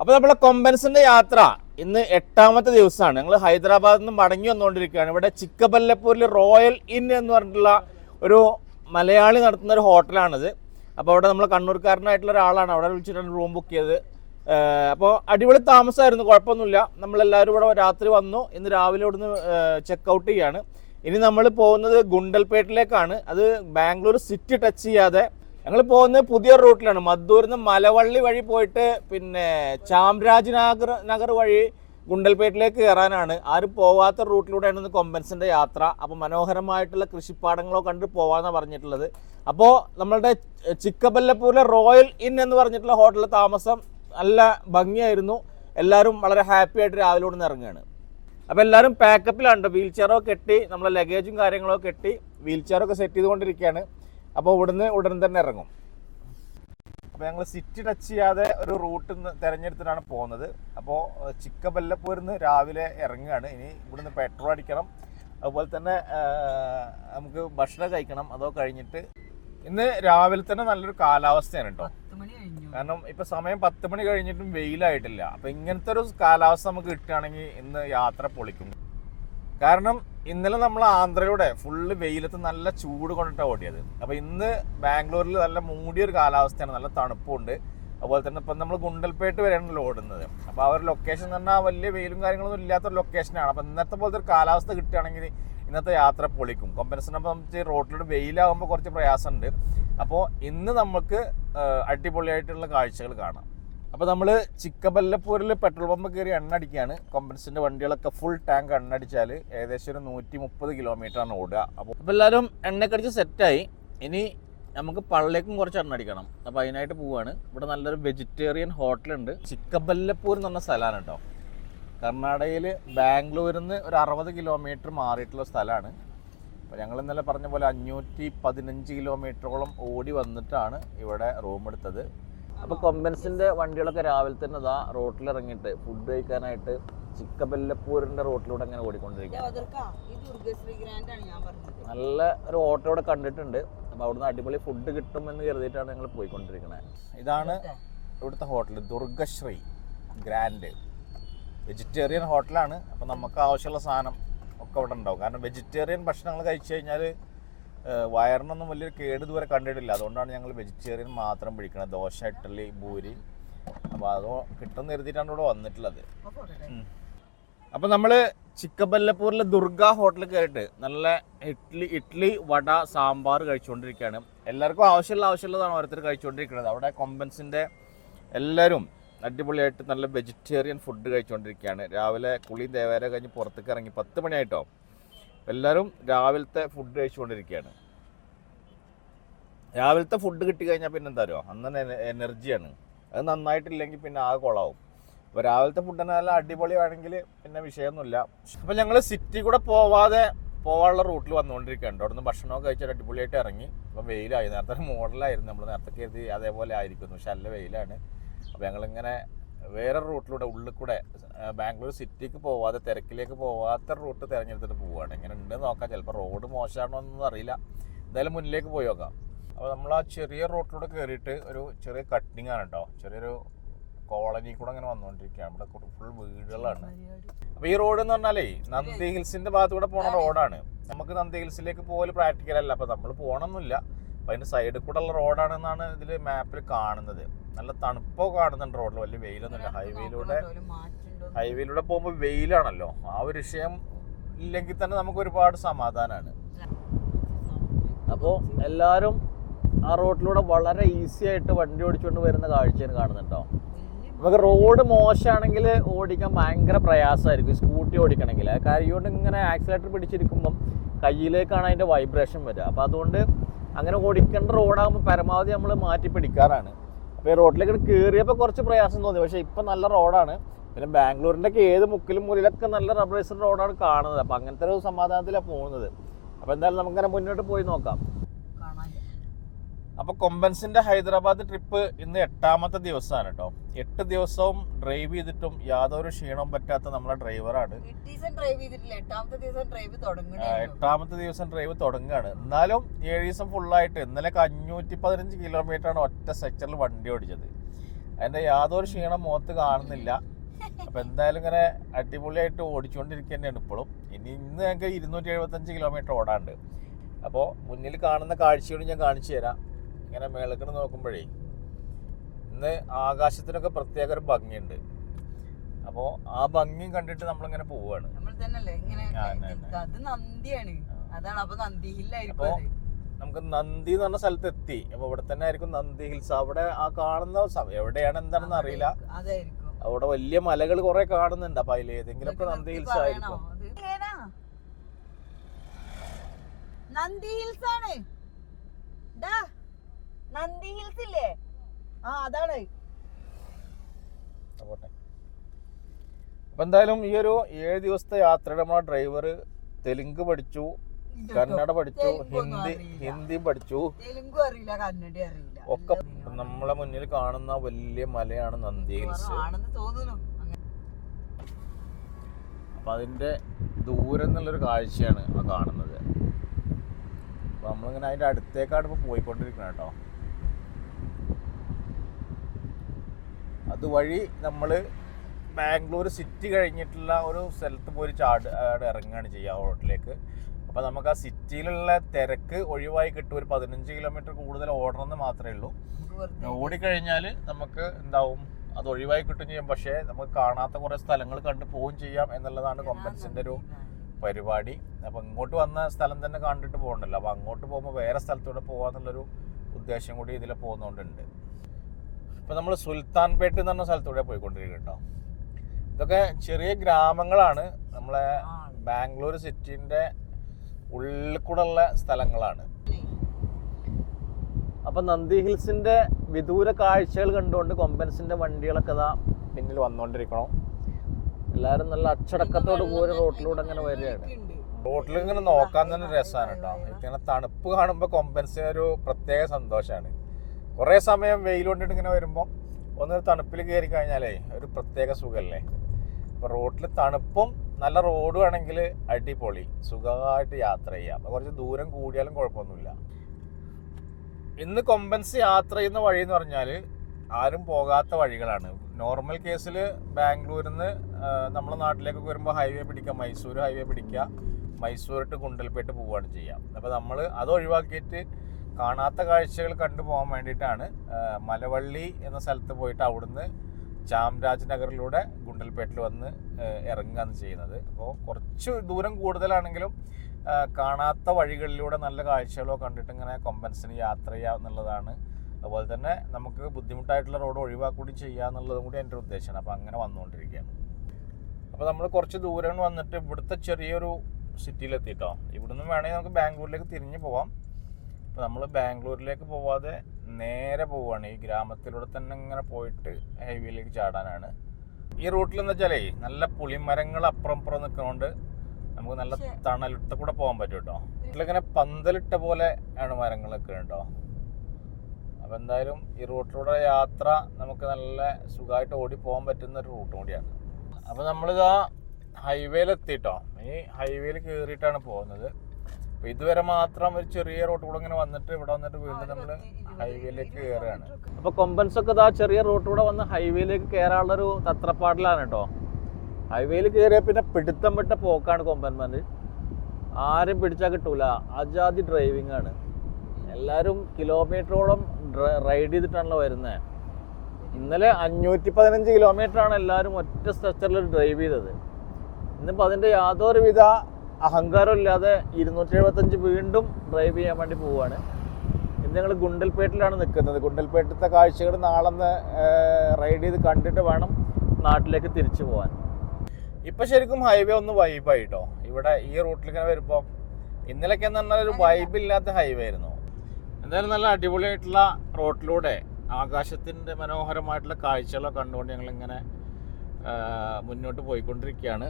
അപ്പോൾ നമ്മളെ കൊമ്പൻസിന്റെ യാത്ര ഇന്ന് 8ാമത്തെ ദിവസമാണ്. ഞങ്ങൾ ഹൈദരാബാദിൽ നിന്ന് മടങ്ങി വന്നുകൊണ്ടിരിക്കുകയാണ്. ഇവിടെ ചിക്കബല്ലപ്പൂരിൽ റോയൽ ഇൻ എന്ന് പറഞ്ഞിട്ടുള്ള ഒരു മലയാളി നടത്തുന്ന ഒരു ഹോട്ടലാണിത്. അപ്പോൾ അവിടെ നമ്മൾ കണ്ണൂർക്കാരനായിട്ടുള്ള ഒരാളാണ് അവിടെ വിളിച്ചിട്ടാണ് റൂം ബുക്ക് ചെയ്തത്. അപ്പോൾ അടിപൊളി താമസമായിരുന്നു, കുഴപ്പമൊന്നുമില്ല. നമ്മളെല്ലാവരും ഇവിടെ രാത്രി വന്നു. ഇന്ന് രാവിലെ ഇവിടുന്ന് ചെക്ക് ഔട്ട് ചെയ്യാണ്. ഇനി നമ്മൾ പോകുന്നത് ഗുണ്ടൽപേട്ടിലേക്കാണ്. അത് ബാംഗ്ലൂർ സിറ്റി ടച്ച് ചെയ്യാതെ ഞങ്ങൾ പോകുന്നത് പുതിയ റൂട്ടിലാണ്. മദ്ദൂരിൽ നിന്ന് മലവള്ളി വഴി പോയിട്ട് പിന്നെ ചാംരാജ് നഗർ വഴി ഗുണ്ടൽപേട്ടിലേക്ക് കയറാനാണ്. ആരും പോവാത്ത റൂട്ടിലൂടെയാണ് ഇന്ന് കൊമ്പൻസിൻ്റെ യാത്ര. അപ്പോൾ മനോഹരമായിട്ടുള്ള കൃഷിപ്പാടങ്ങളോ കണ്ട് പോകാമെന്നാണ് പറഞ്ഞിട്ടുള്ളത്. അപ്പോൾ നമ്മളുടെ ചിക്കബല്ലപ്പൂരിലെ റോയൽ ഇൻ എന്ന് പറഞ്ഞിട്ടുള്ള ഹോട്ടലിൽ താമസം നല്ല ഭംഗിയായിരുന്നു. എല്ലാവരും വളരെ ഹാപ്പി ആയിട്ട് രാവിലെ ഇവിടെ നിന്ന് ഇറങ്ങുകയാണ്. അപ്പോൾ എല്ലാവരും പാക്കപ്പിലാണ്. വീൽ ചെയറൊക്കെ കെട്ടി നമ്മളെ ലഗേജും കാര്യങ്ങളൊക്കെ കെട്ടി വീൽ ചെയറൊക്കെ സെറ്റ് ചെയ്തുകൊണ്ടിരിക്കുകയാണ്. അപ്പോൾ ഇവിടുന്ന് ഉടൻ തന്നെ ഇറങ്ങും. അപ്പോൾ ഞങ്ങൾ സിറ്റി ടച്ച് ചെയ്യാതെ ഒരു റൂട്ട് തിരഞ്ഞെടുത്തിട്ടാണ് പോകുന്നത്. അപ്പോൾ ചിക്കബല്ലപ്പൂരിൽ നിന്ന് രാവിലെ ഇറങ്ങുകയാണ്. ഇനി ഇവിടുന്ന് പെട്രോൾ അടിക്കണം, അതുപോലെ തന്നെ നമുക്ക് ഭക്ഷണം കഴിക്കണം. അതോ കഴിഞ്ഞിട്ട് ഇന്ന് രാവിലെ തന്നെ നല്ലൊരു കാലാവസ്ഥയാണ് കേട്ടോ. കാരണം ഇപ്പം സമയം 10 മണി കഴിഞ്ഞിട്ടും വെയിലായിട്ടില്ല. അപ്പം ഇങ്ങനത്തെ ഒരു കാലാവസ്ഥ നമുക്ക് കിട്ടുകയാണെങ്കിൽ ഇന്ന് യാത്ര പൊളിക്കും. കാരണം ഇന്നലെ നമ്മൾ ആന്ധ്രയിലൂടെ ഫുള്ള് വെയിലത്ത് നല്ല ചൂട് കൊണ്ടിട്ടാണ് ഓടിയത്. അപ്പോൾ ഇന്ന് ബാംഗ്ലൂരിൽ നല്ല മൂടിയൊരു കാലാവസ്ഥയാണ്, നല്ല തണുപ്പുണ്ട്. അതുപോലെ തന്നെ ഇപ്പം നമ്മൾ ഗുണ്ടൽപേട്ട് വരെയാണല്ലോ ഓടുന്നത്. അപ്പോൾ ആ ഒരു ലൊക്കേഷൻ എന്ന് പറഞ്ഞാൽ വലിയ വെയിലും കാര്യങ്ങളൊന്നും ഇല്ലാത്തൊരു ലൊക്കേഷനാണ്. അപ്പോൾ ഇന്നത്തെ പോലത്തെ ഒരു കാലാവസ്ഥ കിട്ടുകയാണെങ്കിൽ ഇന്നത്തെ യാത്ര പൊളിക്കും. കൊമ്പൻസിനെ സംബന്ധിച്ച് റോഡിലൂടെ വെയിലാകുമ്പോൾ കുറച്ച് പ്രയാസമുണ്ട്. അപ്പോൾ ഇന്ന് നമുക്ക് അടിപൊളിയായിട്ടുള്ള കാഴ്ചകൾ കാണാം. അപ്പോൾ നമ്മൾ ചിക്കബല്ലപ്പൂരിൽ പെട്രോൾ പമ്പ് കയറി എണ്ണ അടിക്കുകയാണ്. കൊമ്പൻസിൻ്റെ വണ്ടികളൊക്കെ ഫുൾ ടാങ്ക് എണ്ണ അടിച്ചാൽ ഏകദേശം ഒരു 130 കിലോമീറ്ററാണ് ഓടുക. അപ്പോൾ എല്ലാവരും എണ്ണയൊക്കെ അടിച്ച് സെറ്റായി. ഇനി നമുക്ക് പള്ളിലേക്കും കുറച്ച് എണ്ണ അടിക്കണം. അപ്പോൾ അതിനായിട്ട് പോവുകയാണ്. ഇവിടെ നല്ലൊരു വെജിറ്റേറിയൻ ഹോട്ടലുണ്ട്. ചിക്കബല്ലപ്പൂർ എന്ന് പറഞ്ഞ സ്ഥലമാണ് കേട്ടോ. കർണാടകയിൽ ബാംഗ്ലൂരിൽ നിന്ന് ഒരു 60 കിലോമീറ്റർ മാറിയിട്ടുള്ള സ്ഥലമാണ്. അപ്പോൾ ഞങ്ങൾ ഇന്നലെ പറഞ്ഞ പോലെ 515 കിലോമീറ്ററോളം ഓടി വന്നിട്ടാണ് ഇവിടെ റൂം എടുത്തത്. അപ്പോൾ കൊമ്പൻസിൻ്റെ വണ്ടികളൊക്കെ രാവിലെ തന്നെ ഇതാ റോട്ടിലിറങ്ങിയിട്ട് ഫുഡ് കഴിക്കാനായിട്ട് ചിക്കബല്ലപ്പൂരിൻ്റെ റോട്ടിലൂടെ അങ്ങനെ ഓടിക്കൊണ്ടിരിക്കുകയാണ്. നല്ല ഒരു ഓട്ടോ ഇവിടെ കണ്ടിട്ടുണ്ട്. അപ്പോൾ അവിടുന്ന് അടിപൊളി ഫുഡ് കിട്ടുമെന്ന് കരുതിയിട്ടാണ് ഞങ്ങൾ പോയിക്കൊണ്ടിരിക്കുന്നത്. ഇതാണ് ഇവിടുത്തെ ഹോട്ടൽ, ദുർഗശ്രീ ഗ്രാൻഡ് വെജിറ്റേറിയൻ ഹോട്ടലാണ്. അപ്പോൾ നമുക്ക് ആവശ്യമുള്ള സാധനം ഒക്കെ ഇവിടെ ഉണ്ടാവും. കാരണം വെജിറ്റേറിയൻ ഭക്ഷണങ്ങൾ കഴിച്ചു കഴിഞ്ഞാൽ വയറിനൊന്നും വലിയൊരു കേട് ഇതുവരെ കണ്ടിട്ടില്ല. അതുകൊണ്ടാണ് ഞങ്ങൾ വെജിറ്റേറിയൻ മാത്രം പിടിക്കുന്നത്. ദോശ, ഇഡ്ഡലി, ഭൂരി. അപ്പോൾ അത് കിട്ടുമെന്ന് കരുതിയിട്ടാണ് ഇവിടെ വന്നിട്ടുള്ളത്. അപ്പോൾ നമ്മൾ ചിക്കബല്ലപ്പൂരിലെ ദുർഗ ഹോട്ടലിൽ കയറിയിട്ട് നല്ല ഇഡ്ഡലി, വട, സാമ്പാർ കഴിച്ചുകൊണ്ടിരിക്കുകയാണ്. എല്ലാവർക്കും ആവശ്യമുള്ളതാണ് ഓരോരുത്തർ കഴിച്ചുകൊണ്ടിരിക്കുന്നത്. അവിടെ കൊമ്പൻസിൻ്റെ എല്ലാവരും അടിപൊളിയായിട്ട് നല്ല വെജിറ്റേറിയൻ ഫുഡ് കഴിച്ചുകൊണ്ടിരിക്കുകയാണ്. രാവിലെ കുളി ദേവേര കഴിഞ്ഞ് പുറത്തേക്ക് ഇറങ്ങി 10 മണിയായിട്ടോ. എല്ലാവരും രാവിലത്തെ ഫുഡ് കഴിച്ചുകൊണ്ടിരിക്കുകയാണ്. രാവിലത്തെ ഫുഡ് കിട്ടിക്കഴിഞ്ഞാൽ പിന്നെ എന്താ പറയുക, അന്ന് എനർജിയാണ്. അത് നന്നായിട്ടില്ലെങ്കിൽ പിന്നെ ആകെ കൊളാവും. അപ്പോൾ രാവിലത്തെ ഫുഡ് തന്നെ നല്ല അടിപൊളിയാണെങ്കിൽ പിന്നെ വിഷയമൊന്നുമില്ല. അപ്പോൾ ഞങ്ങൾ സിറ്റി കൂടെ പോകാനുള്ള റൂട്ടിൽ വന്നുകൊണ്ടിരിക്കുകയാണ്. അവിടെ നിന്ന് ഭക്ഷണമൊക്കെ കഴിച്ചാൽ അടിപൊളിയായിട്ട് ഇറങ്ങി. അപ്പം വെയിലായി. നേരത്തെ മോഡലായിരുന്നു, നമ്മൾ നേരത്തെ കരുതി അതേപോലെ ആയിരിക്കുന്നു, പക്ഷെ നല്ല വെയിലാണ്. അപ്പോൾ ഞങ്ങളിങ്ങനെ വേറെ റൂട്ടിലൂടെ ഉള്ളിൽ കൂടെ ബാംഗ്ലൂർ സിറ്റിക്ക് പോവാതെ തിരക്കിലേക്ക് പോവാത്ത റൂട്ട് തിരഞ്ഞെടുത്തിട്ട് പോവുകയാണ്. ഇങ്ങനെ ഉണ്ടെന്ന് നോക്കാം. ചിലപ്പോൾ റോഡ് മോശമാണോ എന്നൊന്നും അറിയില്ല. എന്തായാലും മുന്നിലേക്ക് പോയി നോക്കാം. അപ്പോൾ നമ്മൾ ആ ചെറിയ റൂട്ടിലൂടെ കയറിയിട്ട് ഒരു ചെറിയ കട്ടിങ് ആണ് കേട്ടോ. ചെറിയൊരു കോളനി കൂടെ അങ്ങനെ വന്നുകൊണ്ടിരിക്കുകയാണ്. ഇവിടെ ഫുൾ വീടുകളാണ്. അപ്പോൾ ഈ റോഡ് എന്ന് പറഞ്ഞാലേ നന്ദി ഹിൽസിൻ്റെ ഭാഗത്തൂടെ പോണ റോഡാണ്. നമുക്ക് നന്ദി ഹിൽസിലേക്ക് പോകൽ പ്രാക്ടിക്കലല്ല. അപ്പോൾ നമ്മൾ പോകണമെന്നില്ല. അപ്പോൾ അതിൻ്റെ സൈഡിൽ കൂടെ ഉള്ള റോഡാണെന്നാണ് ഇതിൽ മാപ്പിൽ കാണുന്നത്. നല്ല തണുപ്പോ കാണുന്നുണ്ട് റോഡിൽ, വലിയ വെയിലൊന്നുമില്ല. ഹൈവേയിലൂടെ പോകുമ്പോൾ വെയിലാണല്ലോ. ആ ഒരു വിഷയം ഇല്ലെങ്കിൽ തന്നെ നമുക്ക് ഒരുപാട് സമാധാനമാണ്. അപ്പോൾ എല്ലാവരും ആ റോഡിലൂടെ വളരെ ഈസി ആയിട്ട് വണ്ടി ഓടിച്ചുകൊണ്ട് വരുന്ന കാഴ്ചയാണ് കാണുന്നുണ്ടോ. നമുക്ക് റോഡ് മോശമാണെങ്കിൽ ഓടിക്കാൻ ഭയങ്കര പ്രയാസമായിരിക്കും സ്കൂട്ടി ഓടിക്കണമെങ്കിൽ. കൈ കൊണ്ട് ഇങ്ങനെ ആക്സിലേറ്റർ പിടിച്ചിരിക്കുമ്പം കയ്യിലേക്കാണ് അതിൻ്റെ വൈബ്രേഷൻ വരിക. അപ്പോൾ അതുകൊണ്ട് അങ്ങനെ ഓടിക്കേണ്ട റോഡാകുമ്പോൾ പരമാവധി നമ്മൾ മാറ്റി പിടിക്കാറാണ്. അപ്പോൾ ഈ റോഡിലേക്ക് കയറിയപ്പോൾ കുറച്ച് പ്രയാസം തോന്നി, പക്ഷേ ഇപ്പം നല്ല റോഡാണ്. പിന്നെ ബാംഗ്ലൂരിൻ്റെ ഒക്കെ ഏത് മുക്കിലും മുറിയിലൊക്കെ നല്ല റബ്ബറൈസ്ഡ് റോഡാണ് കാണുന്നത്. അപ്പോൾ അങ്ങനത്തെ ഒരു സമാധാനത്തിലാണ് പോകുന്നത്. അപ്പോൾ എന്തായാലും നമുക്കങ്ങനെ മുന്നോട്ട് പോയി നോക്കാം. അപ്പോൾ കൊമ്പൻസിൻ്റെ ഹൈദരാബാദ് ട്രിപ്പ് ഇന്ന് 8ാമത്തെ ദിവസമാണ് കേട്ടോ. 8 ദിവസവും ഡ്രൈവ് ചെയ്തിട്ടും യാതൊരു ക്ഷീണവും പറ്റാത്ത നമ്മളെ ഡ്രൈവറാണ്. 8ാമത്തെ ദിവസം ഡ്രൈവ് തുടങ്ങുകയാണ്. എന്നാലും 7 ദിവസം ഫുള്ളായിട്ട് ഇന്നലെ 515 കിലോമീറ്ററാണ് ഒറ്റ സെക്ടറിൽ വണ്ടി ഓടിച്ചത്. അതിന്റെ യാതൊരു ക്ഷീണം മുഖത്ത് കാണുന്നില്ല. അപ്പൊ എന്തായാലും ഇങ്ങനെ അടിപൊളിയായിട്ട് ഓടിച്ചുകൊണ്ടിരിക്കുക തന്നെയാണ് ഇപ്പോഴും. ഇന്ന് ഞങ്ങൾക്ക് 275 കിലോമീറ്റർ ഓടാണ്ട്. അപ്പോൾ മുന്നിൽ കാണുന്ന കാഴ്ചയോട് ഞാൻ കാണിച്ചു തരാം. ഇങ്ങനെ മേളക്കിന് നോക്കുമ്പോഴേ ഇന്ന് ആകാശത്തിനൊക്കെ പ്രത്യേക ഒരു ഭംഗിയുണ്ട്. അപ്പോൾ ആ ഭംഗിയും കണ്ടിട്ട് നമ്മളിങ്ങനെ പോവുകയാണ്. അപ്പോൾ നമുക്ക് നന്ദി എന്ന് പറഞ്ഞ സ്ഥലത്ത് എത്തി. അപ്പോൾ ഇവിടെ തന്നെ ആയിരിക്കും നന്ദി ഹിൽസ്. അവിടെ ആ കാണുന്ന എവിടെയാണ് എന്താണെന്ന് അറിയില്ല. അവിടെ വലിയ മലകൾ കുറെ കാണുന്നുണ്ട്. അപ്പൊ അതിൽ ഏതെങ്കിലുമൊക്കെ നന്ദി ഹിൽസ് ആയിരിക്കും. നന്ദി ഹിൽസ് ആണ്. നന്ദി ഹിൽസ് ഇല്ലേ? അതാണ്. അപ്പൊ എന്തായാലും ഈ ഒരു 7 ദിവസത്തെ യാത്രയുടെ നമ്മളെ ഡ്രൈവർ തെലുങ്ക് പഠിച്ചു, കന്നഡ പഠിച്ചു, ഹിന്ദി പഠിച്ചു, ഒക്കെ. നമ്മളെ മുന്നിൽ കാണുന്ന വലിയ മലയാണ് നന്ദി ഹിൽസ്. അപ്പൊ അതിന്റെ ദൂരം എന്നുള്ളൊരു കാഴ്ചയാണ് ആ കാണുന്നത്. അപ്പൊ നമ്മളിങ്ങനെ അതിന്റെ അടുത്തേക്കാണ് ഇപ്പൊ പോയിക്കൊണ്ടിരിക്കുന്നത് കേട്ടോ. അതുവഴി നമ്മള് ബാംഗ്ലൂർ സിറ്റി കഴിഞ്ഞിട്ടുള്ള ഒരു സ്ഥലത്ത് പോയി ഇറങ്ങുകയാണ് ചെയ്യുക റോഡിലേക്ക്. അപ്പോൾ നമുക്ക് ആ സിറ്റിയിലുള്ള തിരക്ക് ഒഴിവായി കിട്ടും. ഒരു 15 കിലോമീറ്റർ കൂടുതൽ ഓടണമെന്ന് മാത്രമേ ഉള്ളൂ. ഓടിക്കഴിഞ്ഞാൽ നമുക്ക് എന്താവും, അത് ഒഴിവായി കിട്ടും ചെയ്യും. പക്ഷേ നമുക്ക് കാണാത്ത കുറേ സ്ഥലങ്ങൾ കണ്ടു പോവുകയും ചെയ്യാം എന്നുള്ളതാണ് കൊമ്പൻസിൻ്റെ ഒരു പരിപാടി. അപ്പോൾ ഇങ്ങോട്ട് വന്ന സ്ഥലം തന്നെ കണ്ടിട്ട് പോകണ്ടല്ലോ. അപ്പോൾ അങ്ങോട്ട് പോകുമ്പോൾ വേറെ സ്ഥലത്തൂടെ പോകാന്നുള്ളൊരു ഉദ്ദേശം കൂടി ഇതിൽ പോകുന്നതുകൊണ്ടുണ്ട്. ഇപ്പോൾ നമ്മൾ സുൽത്താൻപേട്ട് എന്ന് പറഞ്ഞ സ്ഥലത്തൂടെ പോയിക്കൊണ്ടിരിക്കും കേട്ടോ. ഇതൊക്കെ ചെറിയ ഗ്രാമങ്ങളാണ്. നമ്മളെ ബാംഗ്ലൂർ സിറ്റിൻ്റെ ഉള്ളിൽ കൂടെ ഉള്ള സ്ഥലങ്ങളാണ്. അപ്പൊ നന്ദി ഹിൽസിന്റെ വിദൂര കാഴ്ചകൾ കണ്ടുകൊണ്ട് കൊമ്പൻസിന്റെ വണ്ടികളൊക്കെ ഇതാ പിന്നിൽ വന്നുകൊണ്ടിരിക്കണം. എല്ലാവരും നല്ല അച്ചടക്കത്തോട് കൂടി റോട്ടിലൂടെ അങ്ങനെ വരികയാണ്. റോട്ടിൽ ഇങ്ങനെ നോക്കാൻ തന്നെ രസമാണ് കേട്ടോ. ഇങ്ങനെ തണുപ്പ് കാണുമ്പോൾ കൊമ്പൻസിന് ഒരു പ്രത്യേക സന്തോഷമാണ്. കുറേ സമയം വെയിൽ കൊണ്ടിട്ട് ഇങ്ങനെ വരുമ്പോൾ ഒന്ന് തണുപ്പിൽ കയറി കഴിഞ്ഞാലേ ഒരു പ്രത്യേക സുഖമല്ലേ. അപ്പോൾ റോട്ടിൽ തണുപ്പും നല്ല റോഡും ആണെങ്കിൽ അടിപൊളി, സുഖമായിട്ട് യാത്ര ചെയ്യാം. കുറച്ച് ദൂരം കൂടിയാലും കുഴപ്പമൊന്നുമില്ല. ഇന്ന് കൊമ്പൻസ് യാത്ര ചെയ്യുന്ന വഴി എന്ന് പറഞ്ഞാൽ ആരും പോകാത്ത വഴികളാണ്. നോർമൽ കേസിൽ ബാംഗ്ലൂരിൽ നിന്ന് നമ്മളെ നാട്ടിലേക്ക് വരുമ്പോൾ ഹൈവേ പിടിക്കുക, മൈസൂർ ഹൈവേ പിടിക്കുക, മൈസൂർ ടു ഗുണ്ടൽപേട്ട് പോവുകയാണ് ചെയ്യുക. അപ്പോൾ നമ്മൾ അത് ഒഴിവാക്കിയിട്ട് കാണാത്ത കാഴ്ചകൾ കണ്ടുപോകാൻ വേണ്ടിയിട്ടാണ് മലവള്ളി എന്ന സ്ഥലത്ത് പോയിട്ട് അവിടുന്ന് ചാംരാജ് നഗറിലൂടെ ഗുണ്ടൽപേട്ടിൽ വന്ന് ഇറങ്ങുകയാണ് ചെയ്യുന്നത്. അപ്പോൾ കുറച്ച് ദൂരം കൂടുതലാണെങ്കിലും കാണാത്ത വഴികളിലൂടെ നല്ല കാഴ്ചകളോ കണ്ടിട്ട് ഇങ്ങനെ കൊമ്പൻസിന് യാത്ര ചെയ്യുക എന്നുള്ളതാണ്. അതുപോലെ തന്നെ നമുക്ക് ബുദ്ധിമുട്ടായിട്ടുള്ള റോഡ് ഒഴിവാക്കൂടി ചെയ്യുക എന്നുള്ളതും കൂടി എൻ്റെ ഉദ്ദേശമാണ്. അപ്പോൾ അങ്ങനെ വന്നുകൊണ്ടിരിക്കുകയാണ്. അപ്പോൾ നമ്മൾ കുറച്ച് ദൂരം വന്നിട്ട് ഇവിടുത്തെ ചെറിയൊരു സിറ്റിയിലെത്തിയിട്ടോ. ഇവിടുന്ന് വേണമെങ്കിൽ നമുക്ക് ബാംഗ്ലൂരിലേക്ക് തിരിഞ്ഞ് പോവാം. അപ്പോൾ നമ്മൾ ബാംഗ്ലൂരിലേക്ക് പോവാതെ നേരെ പോവുകയാണ്. ഈ ഗ്രാമത്തിലൂടെ തന്നെ ഇങ്ങനെ പോയിട്ട് ഹൈവേയിലേക്ക് ചാടാനാണ്. ഈ റൂട്ടിൽ എന്ന് വെച്ചാലേ നല്ല പുളിമരങ്ങൾ അപ്പുറം ഇപ്പുറം നിൽക്കുന്നതുകൊണ്ട് നമുക്ക് നല്ല തണലിട്ട കൂടെ പോകാൻ പറ്റും കേട്ടോ. വീട്ടിലിങ്ങനെ പന്തലിട്ട പോലെ ആണ് മരങ്ങളൊക്കെ കേട്ടോ. അപ്പോൾ എന്തായാലും ഈ റൂട്ടിലൂടെ യാത്ര നമുക്ക് നല്ല സുഖമായിട്ട് ഓടി പോകാൻ പറ്റുന്ന ഒരു റൂട്ടും കൂടിയാണ്. അപ്പോൾ നമ്മളിതാ ഹൈവേയിലെത്തിട്ടോ. ഈ ഹൈവേയിൽ കയറിയിട്ടാണ് പോകുന്നത്. അപ്പോൾ ഇതുവരെ മാത്രം ഒരു ചെറിയ റോഡ് കൂടെ ഇങ്ങനെ വന്നിട്ട് ഇവിടെ വന്നിട്ട് വീണ്ടും നമ്മൾ ഹൈവേയിലേക്ക് കയറുകയാണ്. അപ്പോൾ കൊമ്പൻസ് ഒക്കെ ഇതാ ചെറിയ റോഡിലൂടെ വന്ന് ഹൈവേയിലേക്ക് കയറാനുള്ളൊരു തത്രപ്പാടിലാണ് കേട്ടോ. ഹൈവേയിൽ കയറിയ പിന്നെ പിടുത്തം വിട്ട പോക്കാണ് കൊമ്പന്മാർ. ആരും പിടിച്ചാൽ കിട്ടൂല. അജാതി ഡ്രൈവിംഗ് ആണ്. എല്ലാവരും കിലോമീറ്ററോളം റൈഡ് ചെയ്തിട്ടാണല്ലോ വരുന്നത്. ഇന്നലെ 515 കിലോമീറ്ററാണ് എല്ലാവരും ഒറ്റ സ്ട്രെച്ചറിൽ ഡ്രൈവ് ചെയ്തത്. ഇന്നിപ്പോൾ അതിൻ്റെ യാതൊരുവിധ അഹങ്കാരം ഇല്ലാതെ 275 വീണ്ടും ഡ്രൈവ് ചെയ്യാൻ വേണ്ടി പോവുകയാണ്. ഇന്ന് ഞങ്ങൾ ഗുണ്ടൽപേട്ടിലാണ് നിൽക്കുന്നത്. ഗുണ്ടൽപേട്ടത്തെ കാഴ്ചകൾ നാളെ റൈഡ് ചെയ്ത് കണ്ടിട്ട് വേണം നാട്ടിലേക്ക് തിരിച്ചു പോകാൻ. ഇപ്പം ശരിക്കും ഹൈവേ ഒന്ന് വൈബായിട്ടോ. ഇവിടെ ഈ റൂട്ടിൽ ഇങ്ങനെ വരുമ്പോൾ ഇന്നലെയൊക്കെ എന്ന് പറഞ്ഞാൽ ഒരു വൈബില്ലാത്ത ഹൈവേ ആയിരുന്നു. എന്തായാലും നല്ല അടിപൊളിയായിട്ടുള്ള റോട്ടിലൂടെ ആകാശത്തിൻ്റെ മനോഹരമായിട്ടുള്ള കാഴ്ചകളൊക്കെ കണ്ടുകൊണ്ട് ഞങ്ങളിങ്ങനെ മുന്നോട്ട് പോയിക്കൊണ്ടിരിക്കുകയാണ്.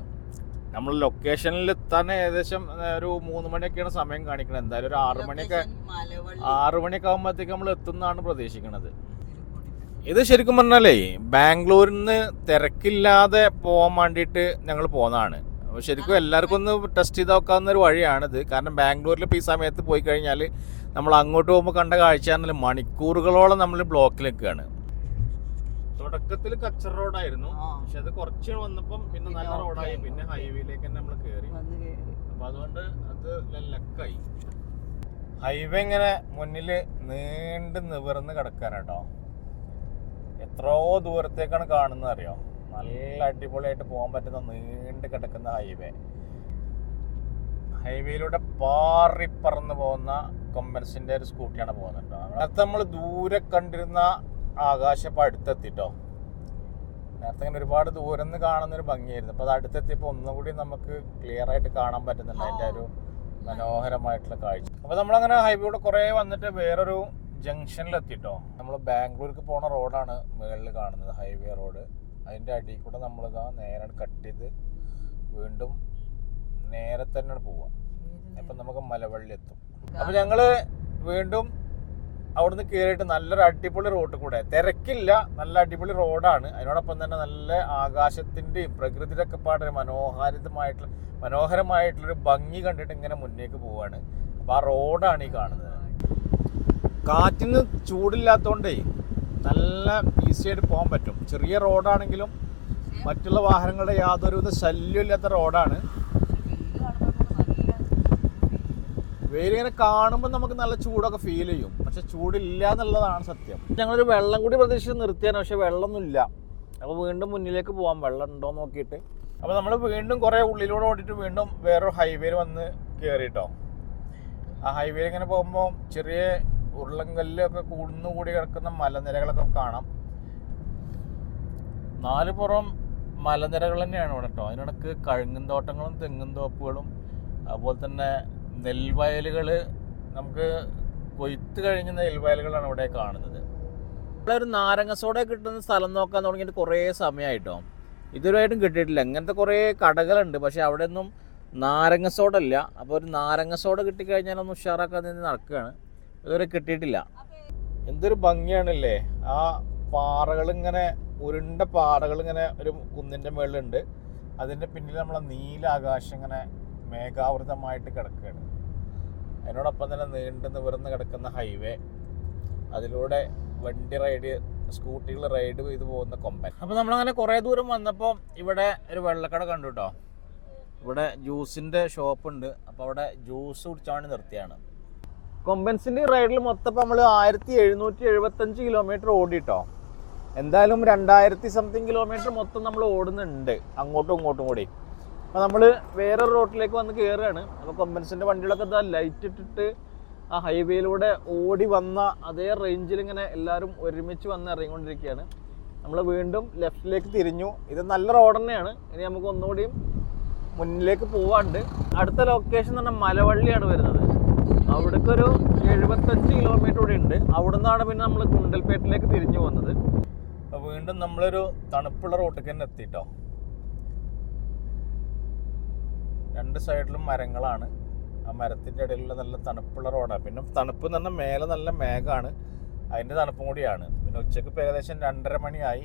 നമ്മൾ ലൊക്കേഷനിൽ എത്താൻ ഏകദേശം ഒരു 3 മണിയൊക്കെയാണ് സമയം കാണിക്കുന്നത്. എന്തായാലും ഒരു 6 മണിയൊക്കെ ആകുമ്പോഴത്തേക്ക് നമ്മൾ എത്തുന്നതാണ് പ്രതീക്ഷിക്കുന്നത്. ഇത് ശരിക്കും പറഞ്ഞാലേ ബാംഗ്ലൂരിൽ നിന്ന് തിരക്കില്ലാതെ പോകാൻ വേണ്ടിയിട്ട് ഞങ്ങൾ പോകുന്നതാണ്. അപ്പോൾ ശരിക്കും എല്ലാവർക്കും ഒന്ന് ടെസ്റ്റ് ചെയ്ത് നോക്കാവുന്ന ഒരു വഴിയാണിത്. കാരണം ബാംഗ്ലൂരിൽ ഇപ്പോൾ ഈ സമയത്ത് പോയി കഴിഞ്ഞാൽ നമ്മൾ അങ്ങോട്ട് പോകുമ്പോൾ കണ്ട കാഴ്ചയാണെങ്കിൽ മണിക്കൂറുകളോളം നമ്മൾ ബ്ലോക്കിൽ നിൽക്കുകയാണ്. തുടക്കത്തിൽ കച്ചറ റോഡായിരുന്നു, ആ. പക്ഷെ അത് കുറച്ച് വന്നപ്പം പിന്നെ നല്ല പിന്നെ റോഡായി, okay. പിന്നെ ഹൈവേയിലേക്ക് തന്നെ നമ്മൾ കയറി. വന്ന് കേറി. അപ്പൊ അതുകൊണ്ട് അത് ലക്കായി. ഹൈവേ ഇങ്ങനെ മുന്നില് നീണ്ട് നിവർന്ന് കിടക്കാനാട്ടോ. എത്രയോ ദൂരത്തേക്കാണ് കാണുന്നത് അറിയോ. നല്ല അടിപൊളിയായിട്ട് പോകാൻ പറ്റുന്ന നീണ്ട് കിടക്കുന്ന ഹൈവേ. ഹൈവേയിലൂടെ പാറിപ്പറന്ന് പോകുന്ന കൊമ്പൻസിന്റെ ഒരു സ്കൂട്ടിയാണ് പോകുന്നത് കേട്ടോ. നേരത്തെ നമ്മൾ ദൂരെ കണ്ടിരുന്ന ആകാശം ഇപ്പൊ അടുത്തെത്തിട്ടോ. നേരത്തെ ഇങ്ങനെ ഒരുപാട് ദൂരം നിന്ന് കാണുന്ന ഒരു ഭംഗിയായിരുന്നു. അപ്പൊ അത് അടുത്തെത്തിയപ്പോ ഒന്നുകൂടി നമുക്ക് ക്ലിയർ ആയിട്ട് കാണാൻ പറ്റുന്നുണ്ട് അതിന്റെ ഒരു മനോഹരമായിട്ടുള്ള കാഴ്ച. അപ്പൊ നമ്മളങ്ങനെ ഹൈവേയുടെ കുറെ വന്നിട്ട് വേറൊരു ജംഗ്ഷനിൽ എത്തിട്ടോ. നമ്മൾ ബാംഗ്ലൂർക്ക് പോണ റോഡാണ് മുകളിൽ കാണുന്നത്, ഹൈവേ റോഡ്. അതിന്റെ അടിയിൽ കൂടെ നമ്മളിതാ നേരെ കട്ട് ചെയ്ത് വീണ്ടും നേരെ തന്നെ പോവാം. അപ്പൊ നമുക്ക് മലവള്ളി എത്തും. അപ്പൊ ഞങ്ങള് വീണ്ടും അവിടുന്ന് കയറിയിട്ട് നല്ലൊരു അടിപൊളി റോഡ് കൂടെ, തിരക്കില്ല, നല്ല അടിപൊളി റോഡാണ്. അതിനോടൊപ്പം തന്നെ നല്ല ആകാശത്തിന്റെയും പ്രകൃതിയുടെ ഒക്കെ പാടെ മനോഹരമായിട്ടുള്ളൊരു ഭംഗി കണ്ടിട്ട് ഇങ്ങനെ മുന്നേക്ക് പോവാണ്. അപ്പൊ ആ റോഡാണ് ഈ കാണുന്നത്. കാറ്റിന് ചൂടില്ലാത്തോണ്ടേ നല്ല ഈസി ആയിട്ട് പോകാൻ പറ്റും. ചെറിയ റോഡാണെങ്കിലും മറ്റുള്ള വാഹനങ്ങളുടെ യാതൊരുവിധ ശല്യമില്ലാത്ത റോഡാണ്. വെയിലിങ്ങനെ കാണുമ്പോൾ നമുക്ക് നല്ല ചൂടൊക്കെ ഫീൽ ചെയ്യും, പക്ഷെ ചൂടില്ല എന്നുള്ളതാണ് സത്യം. ഞങ്ങളൊരു വെള്ളം കൂടി പ്രതീക്ഷിച്ച് നിർത്തിയാണ്, പക്ഷെ വെള്ളമൊന്നുമില്ല. അപ്പോൾ വീണ്ടും മുന്നിലേക്ക് പോകാം വെള്ളം ഉണ്ടോ നോക്കിയിട്ട്. അപ്പോൾ നമ്മൾ വീണ്ടും കുറേ ഉള്ളിലൂടെ ഓടിയിട്ട് വീണ്ടും വേറൊരു ഹൈവേയിൽ വന്ന് കയറിയിട്ടോ. ആ ഹൈവേയിൽ ഇങ്ങനെ പോകുമ്പോൾ ചെറിയ ഉരുളങ്കല്ലൊക്കെ കൂടി കിടക്കുന്ന മലനിരകളൊക്കെ കാണാം. നാലുപുറം മലനിരകൾ തന്നെയാണ് ഇവിടെ കേട്ടോ. അതിനിടക്ക് കഴുങ്ങും തോട്ടങ്ങളും തെങ്ങും തോപ്പുകളും അതുപോലെ തന്നെ നെൽവയലുകൾ, നമുക്ക് കൊയ്ത്ത് കഴിഞ്ഞ നെൽവയലുകളാണ് ഇവിടെ കാണുന്നത്. ഇവിടെ ഒരു നാരങ്ങ സോഡ കിട്ടുന്ന സ്ഥലം നോക്കാൻ തുടങ്ങിയിട്ട് കുറേ സമയമായിട്ടോ. ഇതുവരെയായിട്ടും കിട്ടിയിട്ടില്ല. ഇങ്ങനത്തെ കുറേ കടകളുണ്ട്, പക്ഷെ അവിടെ ഒന്നും നാരങ്ങ സോഡ ഇല്ല. അപ്പോൾ ഒരു നാരങ്ങ സോഡ കിട്ടിക്കഴിഞ്ഞാലൊന്ന് ഉഷാറാക്കാൻ നടക്കുകയാണ്. ഇതുവരെ കിട്ടിയിട്ടില്ല. എന്തൊരു ഭംഗിയാണല്ലേ ആ പാറകൾ, ഇങ്ങനെ ഉരുണ്ട പാറകൾ ഇങ്ങനെ ഒരു കുന്നിൻ്റെ മുകളിലുണ്ട്. അതിൻ്റെ പിന്നിൽ നമ്മളെ നീലാകാശം ഇങ്ങനെ മേഘാവൃതമായിട്ട് കിടക്കുകയാണ്. അതിനോടൊപ്പം തന്നെ നീണ്ടു നിവർന്ന് കിടക്കുന്ന ഹൈവേ, അതിലൂടെ സ്കൂട്ടികൾ റൈഡ് ചെയ്ത് പോകുന്ന കൊമ്പൻ. അപ്പോൾ നമ്മളങ്ങനെ കുറേ ദൂരം വന്നപ്പോൾ ഇവിടെ ഒരു വെള്ളക്കട കണ്ടു കേട്ടോ. ഇവിടെ ജ്യൂസിൻ്റെ ഷോപ്പുണ്ട്. അപ്പോൾ അവിടെ ജ്യൂസ് കുടിച്ചാണ് നിർത്തിയാണ്. കൊമ്പൻസിൻ്റെ റൈഡിൽ മൊത്തം നമ്മൾ 1775 കിലോമീറ്റർ ഓടിട്ടോ. എന്തായാലും 2000 സംതിങ് കിലോമീറ്റർ മൊത്തം നമ്മൾ ഓടുന്നുണ്ട് അങ്ങോട്ടും ഇങ്ങോട്ടും കൂടി. അപ്പോൾ നമ്മൾ വേറൊരു റോട്ടിലേക്ക് വന്ന് കയറുകയാണ്. അപ്പോൾ കൊമ്പൻസിൻ്റെ വണ്ടികളൊക്കെ ഇതാ ലൈറ്റ് ഇട്ടിട്ട് ആ ഹൈവേയിലൂടെ ഓടി വന്ന അതേ റേഞ്ചിൽ ഇങ്ങനെ എല്ലാവരും ഒരുമിച്ച് വന്ന് ഇറങ്ങിക്കൊണ്ടിരിക്കുകയാണ്. നമ്മൾ വീണ്ടും ലെഫ്റ്റിലേക്ക് തിരിഞ്ഞു. ഇത് നല്ല റോഡ് തന്നെയാണ്. ഇനി നമുക്ക് ഒന്നുകൂടിയും മുന്നിലേക്ക് പോവാണ്ട്. അടുത്ത ലൊക്കേഷൻ എന്ന് പറഞ്ഞാൽ മലവള്ളിയാണ് വരുന്നത്. അവിടേക്ക് ഒരു 75 കിലോമീറ്റർ കൂടി ഉണ്ട്. അവിടെ നിന്നാണ് പിന്നെ നമ്മൾ ഗുണ്ടൽപേട്ടിലേക്ക് തിരിഞ്ഞു പോകുന്നത്. അപ്പോൾ വീണ്ടും നമ്മളൊരു തണുപ്പുള്ള റോട്ടിലേക്ക് തന്നെ എത്തിട്ടോ. രണ്ട് സൈഡിലും മരങ്ങളാണ്. ആ മരത്തിൻ്റെ ഇടയിലുള്ള നല്ല തണുപ്പുള്ള റോഡാണ്. പിന്നെ തണുപ്പ് എന്ന് പറഞ്ഞാൽ മേലെ നല്ല മേഘമാണ്, അതിൻ്റെ തണുപ്പും കൂടിയാണ്. പിന്നെ ഉച്ചയ്ക്ക് ഇപ്പോൾ ഏകദേശം 2:30 മണിയായി.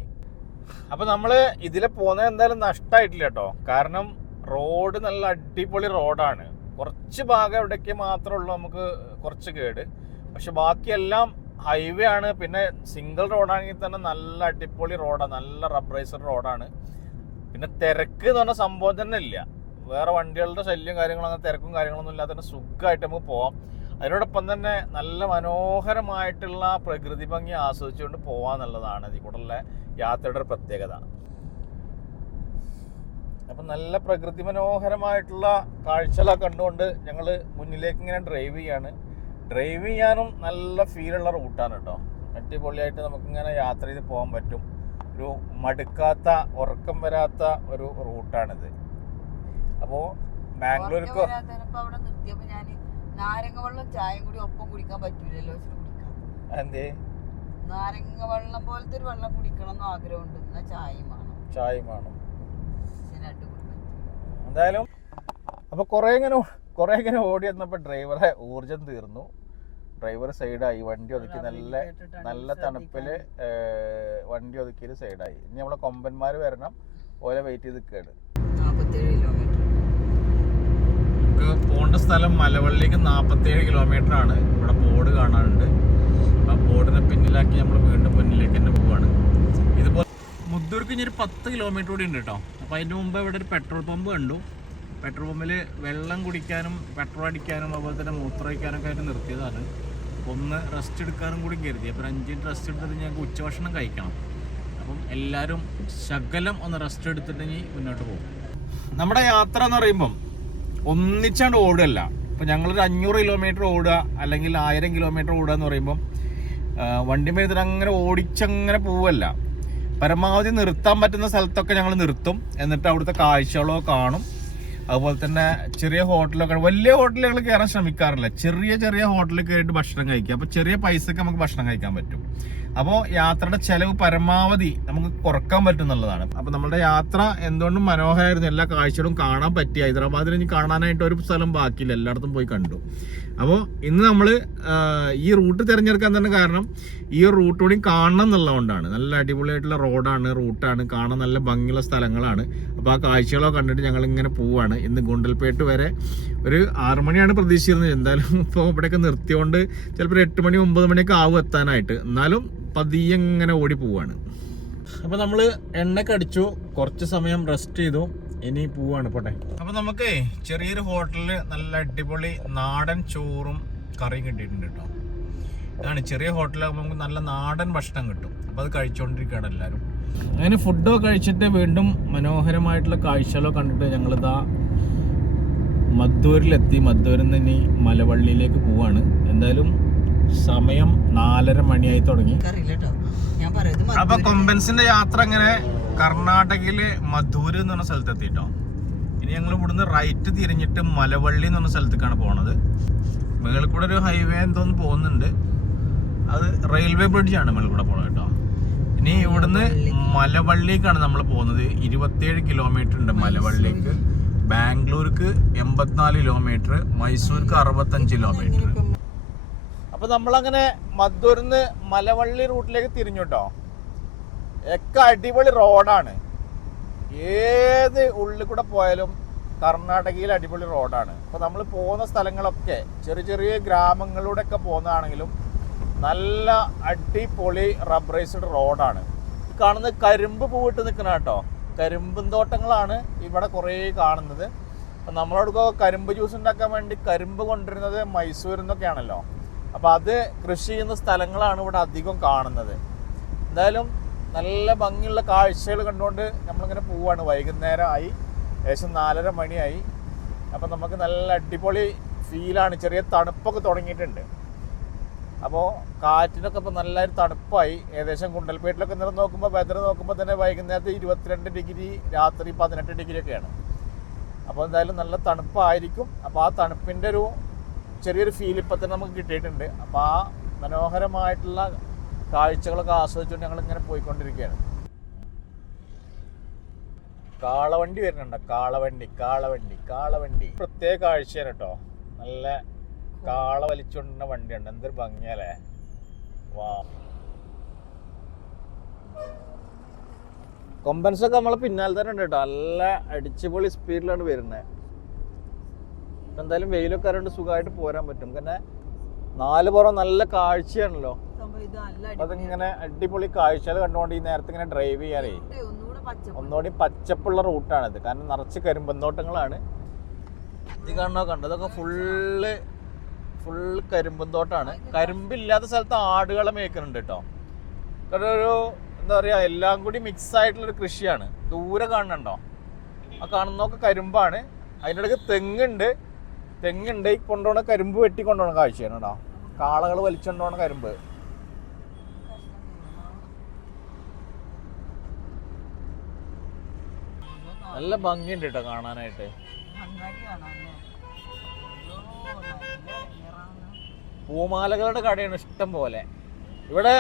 അപ്പോൾ നമ്മൾ ഇതിലെ പോകുന്നത് എന്തായാലും നഷ്ടമായിട്ടില്ല കേട്ടോ. കാരണം റോഡ് നല്ല അടിപൊളി റോഡാണ്. കുറച്ച് ഭാഗം എവിടേക്ക് മാത്രമേ ഉള്ളൂ നമുക്ക് കുറച്ച് കേട്, പക്ഷെ ബാക്കിയെല്ലാം ഹൈവേ ആണ്. പിന്നെ സിംഗിൾ റോഡാണെങ്കിൽ തന്നെ നല്ല അടിപൊളി റോഡാണ്, നല്ല റബ്ബറൈസർ റോഡാണ്. പിന്നെ തിരക്ക് എന്ന് പറഞ്ഞ സംഭവം തന്നെ ഇല്ല. വേറെ വണ്ടികളുടെ ശല്യം കാര്യങ്ങളും അങ്ങനെ തിരക്കും കാര്യങ്ങളൊന്നും ഇല്ലാതെ തന്നെ സുഖമായിട്ട് നമുക്ക് പോവാം. അതിനോടൊപ്പം തന്നെ നല്ല മനോഹരമായിട്ടുള്ള പ്രകൃതി ഭംഗി ആസ്വദിച്ചുകൊണ്ട് പോവാന്നുള്ളതാണ് ഇതിൽ കൂടെയുള്ള യാത്രയുടെ ഒരു പ്രത്യേകത. അപ്പം നല്ല പ്രകൃതി മനോഹരമായിട്ടുള്ള കാഴ്ചകളൊക്കെ കണ്ടുകൊണ്ട് ഞങ്ങൾ മുന്നിലേക്ക് ഇങ്ങനെ ഡ്രൈവ് ചെയ്യാണ്. ഡ്രൈവ് ചെയ്യാനും നല്ല ഫീലുള്ള റൂട്ടാണ് കേട്ടോ. അടിപൊളിയായിട്ട് നമുക്കിങ്ങനെ യാത്ര ചെയ്ത് പോകാൻ പറ്റും. ഒരു മടുക്കാത്ത, ഉറക്കം വരാത്ത ഒരു റൂട്ടാണിത്. അപ്പോൾ ബാംഗ്ലൂർക്ക് നാരങ്ങ വെള്ളം ചായയും കൂടി ഒപ്പം കുടിക്കാൻ പറ്റൂലല്ലോ. എന്തേ നാരങ്ങ വെള്ളം പോലത്തെ ഒരു വെള്ളം കുടിക്കണം എന്ന് ആഗ്രഹമുണ്ട്. എന്നാ ചായയും വേണം. എന്തായാലും അപ്പോൾ കുറേ ഇങ്ങനെ ഓടി വന്നപ്പോൾ ഡ്രൈവറെ ഊർജം തീർന്നു. ഡ്രൈവർ സൈഡായി, വണ്ടി ഒതുക്കി നല്ല തണുപ്പിൽ വണ്ടി ഒതുക്കിയത് സൈഡായി. ഇനി നമ്മളെ കൊമ്പന്മാർ വരണം, ഓലെ വെയിറ്റ് ചെയ്ത് നിൽക്കുകയാണ്. 47 കിലോമീറ്റർ പോകേണ്ട സ്ഥലം മലവള്ളിക്ക് 47 കിലോമീറ്റർ ആണ്. ഇവിടെ ബോർഡ് കാണാനുണ്ട്. ആ ബോർഡിനെ പിന്നിലാക്കി നമ്മൾ വീണ്ടും മുന്നിലേക്ക് തന്നെ പോവാണ്. ഇതുപോലെ മദ്ദൂർക്ക് ഇനി ഒരു 10 കിലോമീറ്റർ കൂടി ഉണ്ട് കേട്ടോ. അപ്പോൾ അതിൻ്റെ മുമ്പ് ഇവിടെ ഒരു പെട്രോൾ പമ്പ് കണ്ടു. പെട്രോൾ പമ്പിൽ വെള്ളം കുടിക്കാനും പെട്രോൾ അടിക്കാനും അതുപോലെ തന്നെ മൂത്രമൊഴിക്കാനൊക്കെ ആയിട്ട് നിർത്തിയതാണ്. ഒന്ന് റെസ്റ്റ് എടുക്കാനും കൂടി കരുതി. അപ്പോൾ 5 മിനിറ്റ് റെസ്റ്റ് എടുത്തിട്ട് ഞങ്ങൾക്ക് ഉച്ചഭക്ഷണം കഴിക്കണം. അപ്പം എല്ലാവരും ശകലം ഒന്ന് റെസ്റ്റ് എടുത്തിട്ടുണ്ടെങ്കിൽ മുന്നോട്ട് പോകും. നമ്മുടെ യാത്ര എന്ന് പറയുമ്പം ഒന്നിച്ചാണ്ട് ഓടുകയല്ല. ഇപ്പോൾ ഞങ്ങളൊരു 500 കിലോമീറ്റർ ഓടുക അല്ലെങ്കിൽ 1000 കിലോമീറ്റർ ഓടുക എന്ന് പറയുമ്പം വണ്ടി മേടിച്ചിട്ട് അങ്ങനെ ഓടിച്ചങ്ങനെ പോവല്ല. പരമാവധി നിർത്താൻ പറ്റുന്ന സ്ഥലത്തൊക്കെ ഞങ്ങൾ നിർത്തും. എന്നിട്ട് അവിടുത്തെ കാഴ്ചകളോ കാണും. അതുപോലെ തന്നെ ചെറിയ ഹോട്ടലൊക്കെ, വലിയ ഹോട്ടലുകൾ കയറാൻ ശ്രമിക്കാറില്ല. ചെറിയ ചെറിയ ഹോട്ടലിൽ കയറിയിട്ട് ഭക്ഷണം കഴിക്കുക. അപ്പോൾ ചെറിയ പൈസക്ക് നമുക്ക് ഭക്ഷണം കഴിക്കാൻ പറ്റും. അപ്പോൾ യാത്രയുടെ ചെലവ് പരമാവധി നമുക്ക് കുറക്കാൻ പറ്റും എന്നുള്ളതാണ്. അപ്പോൾ നമ്മുടെ യാത്ര എന്തുകൊണ്ടും മനോഹരമായിരുന്നു. എല്ലാ കാഴ്ചകളും കാണാൻ പറ്റി. ഹൈദരാബാദിൽ ഇനി കാണാനായിട്ട് ഒരു സ്ഥലം ബാക്കിയില്ല, എല്ലായിടത്തും പോയി കണ്ടു. അപ്പോൾ ഇന്ന് നമ്മൾ ഈ റൂട്ട് തിരഞ്ഞെടുക്കാൻ തന്നെ കാരണം ഈ ഒരു റൂട്ട് കൂടി കാണണം എന്നുള്ളതുകൊണ്ടാണ്. നല്ല അടിപൊളിയായിട്ടുള്ള റൂട്ടാണ്, കാണാൻ നല്ല ഭംഗിയുള്ള സ്ഥലങ്ങളാണ്. അപ്പോൾ ആ കാഴ്ചകളോ കണ്ടിട്ട് ഞങ്ങൾ ഇങ്ങനെ പോവുകയാണ്. ഇന്ന് ഗുണ്ടൽപേട്ട് വരെ ഒരു 6 മണിയാണ് പ്രതീക്ഷിച്ചിരുന്നത്. എന്തായാലും ഇപ്പോൾ ഇവിടെയൊക്കെ നിർത്തിയോണ്ട് ചിലപ്പോൾ 8 മണി 9 മണിയൊക്കെ ആവും എത്താനായിട്ട്. എന്നാലും പതിയെ ഇങ്ങനെ ഓടി പോവാണ്. അപ്പോൾ നമ്മൾ എണ്ണയൊക്കെ അടിച്ചു, കുറച്ച് സമയം റെസ്റ്റ് ചെയ്തു, ഇനി പോവാണ് പോട്ടെ. അപ്പോൾ നമുക്ക് ചെറിയൊരു ഹോട്ടലിൽ നല്ല അടിപൊളി നാടൻ ചോറും കറിയും കിട്ടിയിട്ടുണ്ട് കേട്ടോ. ഇതാണ് ചെറിയ ഹോട്ടലാകുമ്പോൾ നമുക്ക് നല്ല നാടൻ ഭക്ഷണം കിട്ടും. അപ്പോൾ അത് കഴിച്ചുകൊണ്ടിരിക്കുകയാണ് എല്ലാവരും. അങ്ങനെ ഫുഡൊക്കെ കഴിച്ചിട്ട് വീണ്ടും മനോഹരമായിട്ടുള്ള കാഴ്ചകളോ കണ്ടിട്ട് ഞങ്ങളിതാ മദ്ദൂരിലെത്തി. മദ്ദൂരിൽ നിന്ന് ഇനി മലവള്ളിയിലേക്ക് പോവാണ്. എന്തായാലും സമയം 4:30 മണിയായി തുടങ്ങി. അപ്പൊ കൊമ്പൻസിന്റെ യാത്ര അങ്ങനെ കർണാടകയില് മധൂര് എന്ന് പറഞ്ഞ സ്ഥലത്തെത്തി കേട്ടോ. ഇനി ഞങ്ങൾ ഇവിടുന്ന് റൈറ്റ് തിരിഞ്ഞിട്ട് മലവള്ളി എന്ന് പറഞ്ഞ സ്ഥലത്തേക്കാണ് പോണത്. മുകളിൽ കൂടെ ഒരു ഹൈവേ എന്തോന്ന് പോകുന്നുണ്ട്. അത് റെയിൽവേ ബ്രിഡ്ജാണ് മുകളിൽ കൂടെ പോണത് കേട്ടോ. ഇനി ഇവിടുന്ന് മലവള്ളിക്കാണ് നമ്മൾ പോകുന്നത്. 27 കിലോമീറ്റർ ഉണ്ട് മലവള്ളിക്ക്. ബാംഗ്ലൂർക്ക് 84 കിലോമീറ്റർ, മൈസൂർക്ക് 65 കിലോമീറ്റർ. അപ്പൊ നമ്മളങ്ങനെ മദ്ദൂരിന്ന് മലവള്ളി റൂട്ടിലേക്ക് തിരിഞ്ഞു കേട്ടോ. ഒക്കെ അടിപൊളി റോഡാണ്. ഏത് ഉള്ളിൽ കൂടെ പോയാലും കർണാടകയിൽ അടിപൊളി റോഡാണ്. അപ്പൊ നമ്മൾ പോകുന്ന സ്ഥലങ്ങളൊക്കെ ചെറിയ ചെറിയ ഗ്രാമങ്ങളിലൂടെ ഒക്കെ പോകുന്നതാണെങ്കിലും നല്ല അടിപൊളി റബ്ബറൈസ്ഡ് റോഡാണ്. കാണുന്നത് കരിമ്പ് പൂവിട്ട് നിൽക്കുന്ന കേട്ടോ. കരിമ്പും തോട്ടങ്ങളാണ് ഇവിടെ കുറേ കാണുന്നത്. അപ്പം നമ്മളോടൊക്കെ കരിമ്പ് ജ്യൂസ് ഉണ്ടാക്കാൻ വേണ്ടി കരിമ്പ് കൊണ്ടുവരുന്നത് മൈസൂരിൽ നിന്നൊക്കെയാണല്ലോ. അപ്പോൾ അത് കൃഷി ചെയ്യുന്ന സ്ഥലങ്ങളാണ് ഇവിടെ അധികം കാണുന്നത്. എന്തായാലും നല്ല ഭംഗിയുള്ള കാഴ്ചകൾ കണ്ടുകൊണ്ട് നമ്മളിങ്ങനെ പോവാണ്. വൈകുന്നേരമായി, ഏകദേശം 4:30 മണിയായി. അപ്പം നമുക്ക് നല്ല അടിപൊളി ഫീലാണ്. ചെറിയ തണുപ്പൊക്കെ തുടങ്ങിയിട്ടുണ്ട്. അപ്പോൾ കാറ്റിനൊക്കെ ഇപ്പോൾ നല്ലൊരു തണുപ്പായി. ഏകദേശം ഗുണ്ടൽപേട്ടിലൊക്കെ ഇന്നലെ നോക്കുമ്പോൾ വെതർ നോക്കുമ്പോൾ തന്നെ വൈകുന്നേരത്ത് 22 ഡിഗ്രി, രാത്രി 18 ഡിഗ്രി ഒക്കെയാണ്. അപ്പോൾ എന്തായാലും നല്ല തണുപ്പായിരിക്കും. അപ്പോൾ ആ തണുപ്പിൻ്റെ ഒരു ചെറിയൊരു ഫീൽ ഇപ്പം തന്നെ നമുക്ക് കിട്ടിയിട്ടുണ്ട്. അപ്പോൾ ആ മനോഹരമായിട്ടുള്ള കാഴ്ചകളൊക്കെ ആസ്വദിച്ചുകൊണ്ട് ഞങ്ങളിങ്ങനെ പോയിക്കൊണ്ടിരിക്കുകയാണ്. കാളവണ്ടി വരുന്നുണ്ട്. കാളവണ്ടി പ്രത്യേക കാഴ്ചയാണ് കേട്ടോ. നല്ല കാള വലിച്ചുകൊണ്ടുന്ന വണ്ടിയുണ്ട്. എന്തൊരു ഭംഗിയല്ലേ. വാ, കൊമ്പൻസൊക്കെ നമ്മളെ പിന്നാലെ തന്നെ ഉണ്ട് കേട്ടോ. നല്ല അടിച്ചുപൊളി സ്പീഡിലാണ് വരുന്നത്. എന്തായാലും വെയിലൊക്കെ ആയതുകൊണ്ട് സുഖമായിട്ട് പോരാൻ പറ്റും. പിന്നെ 4 പുറം നല്ല കാഴ്ചയാണല്ലോ. അതിങ്ങനെ അടിപൊളി കാഴ്ചകൾ കണ്ടുകൊണ്ട് ഈ നേരത്തെ ഇങ്ങനെ ഡ്രൈവ് ചെയ്യാറേ ഒന്നുകൂടി പച്ചപ്പുള്ള റൂട്ടാണിത്. കാരണം നിറച്ച് കരിമ്പന്തോട്ടങ്ങളാണ്. ഇത് കാണോ, കണ്ടതൊക്കെ ഫുൾ കരിമ്പന്തോട്ടാണ്. കരിമ്പില്ലാത്ത സ്ഥലത്ത് ആടുകളെ മേയ്ക്കുന്നുണ്ട് കേട്ടോ. കാരണം ഒരു എന്താ പറയുക, എല്ലാം കൂടി മിക്സ് ആയിട്ടുള്ളൊരു കൃഷിയാണ്. ദൂരെ കാണുന്നുണ്ടോ? ആ കാണുന്നതൊക്കെ കരിമ്പാണ്. അതിൻ്റെ ഇടയ്ക്ക് തെങ്ങുണ്ട്. ഈ കൊണ്ടുപോകണ കരിമ്പ് വെട്ടി കൊണ്ടുപോകണ കാഴ്ചയാണ് കേട്ടോ. കാളകൾ വലിച്ചുകൊണ്ടുപോകണ കരിമ്പ്. നല്ല ഭംഗിയുണ്ട് കേട്ടോ കാണാനായിട്ട്. പൂമാലകളുടെ കടയാണ് ഇഷ്ടം പോലെ. ഇവിടെ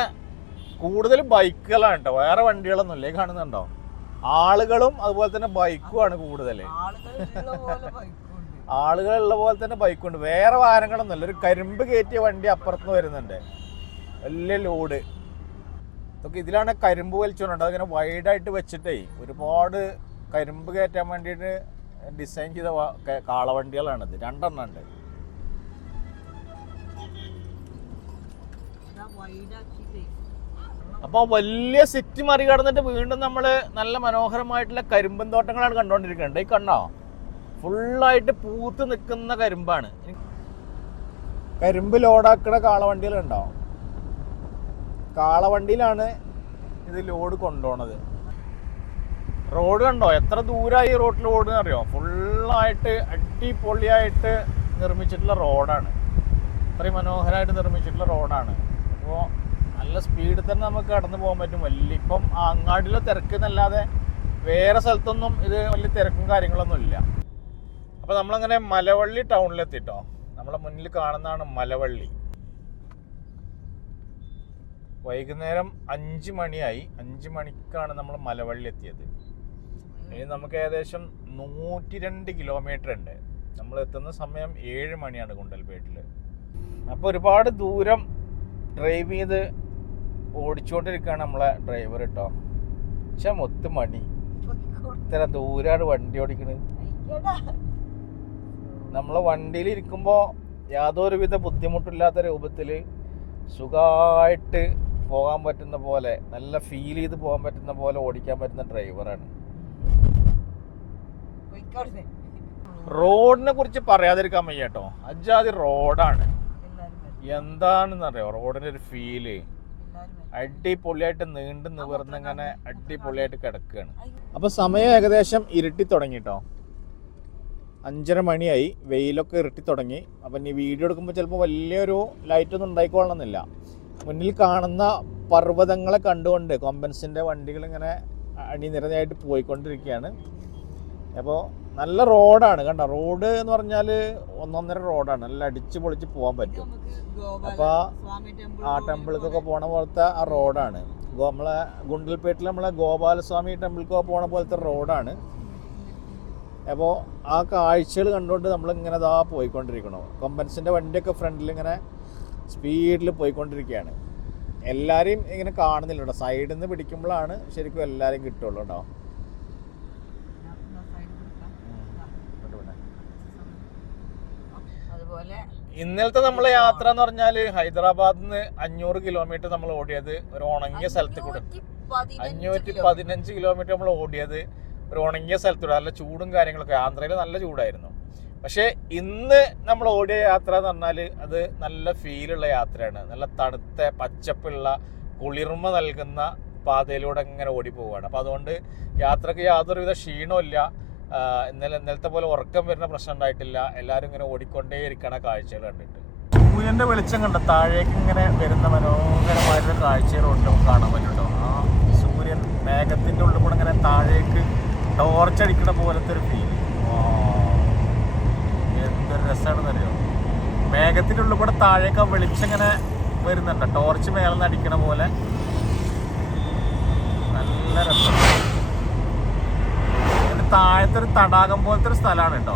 കൂടുതൽ ബൈക്കുകളാണ് കേട്ടോ, വേറെ വണ്ടികളൊന്നും ഇല്ലേ. കാണുന്നുണ്ടോ? ആളുകളും അതുപോലെ തന്നെ ബൈക്കുമാണ് കൂടുതൽ. ആളുകളുള്ള പോലെ തന്നെ ബൈക്കുണ്ട്. വേറെ വാഹനങ്ങളൊന്നുമില്ല. ഒരു കരിമ്പ് കയറ്റിയ വണ്ടി അപ്പുറത്തുനിന്ന് വരുന്നുണ്ട്, വലിയ ലോഡ്. ഇതൊക്കെ ഇതിലാണ് കരിമ്പ് വലിച്ചുകൊണ്ടുണ്ട്. അതിങ്ങനെ വൈഡായിട്ട് വെച്ചിട്ടേ ഒരുപാട് കരിമ്പ് കയറ്റാൻ വേണ്ടിയിട്ട് ഡിസൈൻ ചെയ്ത കാളവണ്ടികളാണിത്. 2 എണ്ണം ഉണ്ട്. അപ്പോൾ വലിയ സിറ്റി മറികടന്നിട്ട് വീണ്ടും നമ്മൾ നല്ല മനോഹരമായിട്ടുള്ള കരിമ്പൻ തോട്ടങ്ങളാണ് കണ്ടുകൊണ്ടിരിക്കുന്നത്. ഈ കണ്ടോ, ഫുള്ളായിട്ട് പൂത്ത് നിൽക്കുന്ന കരിമ്പാണ്. കരിമ്പ് ലോഡാക്കണ കാളവണ്ടികളുണ്ടോ, കാളവണ്ടിയിലാണ് ഇത് ലോഡ് കൊണ്ടുപോണത്. റോഡ് കണ്ടോ, എത്ര ദൂരമായി റോഡിൽ ഓടുന്ന അറിയോ? ഫുള്ളായിട്ട് അടിപൊളിയായിട്ട് നിർമ്മിച്ചിട്ടുള്ള റോഡാണ്. അത്രയും മനോഹരമായിട്ട് നിർമ്മിച്ചിട്ടുള്ള റോഡാണ്. അപ്പോൾ നല്ല സ്പീഡിൽ തന്നെ നമുക്ക് കടന്നു പോകാൻ പറ്റും. ഇപ്പം അങ്ങാടിയിലെ തിരക്ക് എന്നല്ലാതെ വേറെ സ്ഥലത്തൊന്നും ഇത് വലിയ തിരക്കും കാര്യങ്ങളൊന്നും ഇല്ല. അപ്പോൾ നമ്മളങ്ങനെ മലവള്ളി ടൗണിലെത്തിട്ടോ. നമ്മളെ മുന്നിൽ കാണുന്നതാണ് മലവള്ളി. വൈകുന്നേരം 5 മണിയായി. 5 മണിക്കാണ് നമ്മൾ മലവള്ളി എത്തിയത്. ഇനി നമുക്ക് ഏകദേശം 102 കിലോമീറ്റർ ഉണ്ട്. നമ്മൾ എത്തുന്ന സമയം 7 മണിയാണ് ഗുണ്ടൽപേട്ടിൽ. അപ്പോൾ ഒരുപാട് ദൂരം ഡ്രൈവ് ചെയ്ത് ഓടിച്ചുകൊണ്ടിരിക്കുകയാണ് നമ്മളെ ഡ്രൈവർ കേട്ടോ. പക്ഷെ മൊത്തം മണി, ഇത്ര ദൂരമാണ് വണ്ടി ഓടിക്കുന്നത്. നമ്മളെ വണ്ടിയിൽ ഇരിക്കുമ്പോൾ യാതൊരുവിധ ബുദ്ധിമുട്ടില്ലാത്ത രൂപത്തിൽ സുഖമായിട്ട് പോകാൻ പറ്റുന്ന പോലെ, നല്ല ഫീൽ ചെയ്ത് പോകാൻ പറ്റുന്ന പോലെ ഓടിക്കാൻ പറ്റുന്ന ഡ്രൈവറാണ്. റോഡിനെ കുറിച്ച് പറയാതിരിക്കാൻ വയ്യ കേട്ടോ. അജാതി റോഡാണ്. എന്താണെന്നറിയോ റോഡിന്റെ ഒരു ഫീല്? അടിപൊളിയായിട്ട് നീണ്ടു നിവർന്നിങ്ങനെ അടിപൊളിയായിട്ട് കിടക്കുകയാണ്. അപ്പൊ സമയം ഏകദേശം ഇരുട്ടി തുടങ്ങിട്ടോ. 5:30 മണിയായി. വെയിലൊക്കെ ഇരുട്ടി തുടങ്ങി. അപ്പം ഇനി വീഡിയോ എടുക്കുമ്പോൾ ചിലപ്പോൾ വലിയൊരു ലൈറ്റൊന്നും ഉണ്ടായിക്കൊള്ളണമെന്നില്ല. മുന്നിൽ കാണുന്ന പർവ്വതങ്ങളെ കണ്ടുകൊണ്ട് കൊമ്പൻസിൻ്റെ വണ്ടികൾ ഇങ്ങനെ അണിനിരയായിട്ട് പോയിക്കൊണ്ടിരിക്കുകയാണ്. അപ്പോൾ നല്ല റോഡാണ് കണ്ടോ. റോഡ് എന്ന് പറഞ്ഞാൽ 1.5 റോഡാണ്. നല്ല അടിച്ച് പൊളിച്ച് പോകാൻ പറ്റും. അപ്പോൾ ആ ടെമ്പിൾക്കൊക്കെ പോണ പോലത്തെ ആ റോഡാണ്. നമ്മളെ ഗുണ്ടൽപേട്ടിൽ നമ്മളെ ഗോപാലസ്വാമി ടെമ്പിൾക്കൊക്കെ പോണ പോലത്തെ റോഡാണ്. അപ്പോൾ ആ കാഴ്ചകൾ കണ്ടുകൊണ്ട് നമ്മളിങ്ങനെ ഇതാ പോയിക്കൊണ്ടിരിക്കണം. കൊമ്പൻസിൻ്റെ വണ്ടിയൊക്കെ ഫ്രണ്ടിൽ ഇങ്ങനെ സ്പീഡിൽ പോയിക്കൊണ്ടിരിക്കുകയാണ്. എല്ലാവരെയും ഇങ്ങനെ കാണുന്നില്ല കേട്ടോ. സൈഡിൽ നിന്ന് പിടിക്കുമ്പോഴാണ് ശരിക്കും എല്ലാവരെയും കിട്ടുള്ളൂ കേട്ടോ. ഇന്നലത്തെ നമ്മളെ യാത്ര എന്ന് പറഞ്ഞാൽ ഹൈദരാബാദിൽ നിന്ന് 500 കിലോമീറ്റർ നമ്മൾ ഓടിയത് ഒരു ഉണങ്ങിയ സ്ഥലത്ത് കൂടെ. 515 കിലോമീറ്റർ നമ്മൾ ഓടിയത് ഒരു ഉണങ്ങിയ സ്ഥലത്തൂടെ. നല്ല ചൂടും കാര്യങ്ങളൊക്കെ. ആന്ധ്രയിൽ നല്ല ചൂടായിരുന്നു. പക്ഷേ ഇന്ന് നമ്മൾ ഓടിയ യാത്ര എന്ന് പറഞ്ഞാൽ അത് നല്ല ഫീലുള്ള യാത്രയാണ്. നല്ല തണുത്ത പച്ചപ്പുള്ള കുളിർമ നൽകുന്ന പാതയിലൂടെ ഇങ്ങനെ ഓടി പോവുകയാണ്. അപ്പോൾ അതുകൊണ്ട് യാത്രക്ക് യാതൊരുവിധ ക്ഷീണവും ഇല്ല. ഇന്നലത്തെ പോലെ ഉറക്കം വരുന്ന പ്രശ്നം ഉണ്ടായിട്ടില്ല. എല്ലാവരും ഇങ്ങനെ ഓടിക്കൊണ്ടേ ഇരിക്കണ കാഴ്ചകൾ കണ്ടിട്ട്. സൂര്യൻ്റെ വെളിച്ചം കണ്ട താഴേക്ക് ഇങ്ങനെ വരുന്ന മനോഹരമായിട്ടുള്ള കാഴ്ചകൾ നമുക്ക് കാണാൻ പറ്റുമോ. ആ സൂര്യൻ മേഘത്തിൻ്റെ ഉള്ളിൽ കൂടെ ഇങ്ങനെ താഴേക്ക് ടോർച്ചടിക്കണ പോലത്തെ ഒരു ഫീൽ. എന്തൊരു രസമാണെന്നറിയോ. മേഘത്തിൻ്റെ ഉള്ളിൽ കൂടെ താഴേക്ക് വെളിച്ചം ഇങ്ങനെ വരുന്നുണ്ട്. ടോർച്ച് മേലെന്ന് അടിക്കണ പോലെ നല്ല രസം. താഴത്തെ ഒരു തടാകം പോലത്തെ ഒരു സ്ഥലമാണ് കേട്ടോ.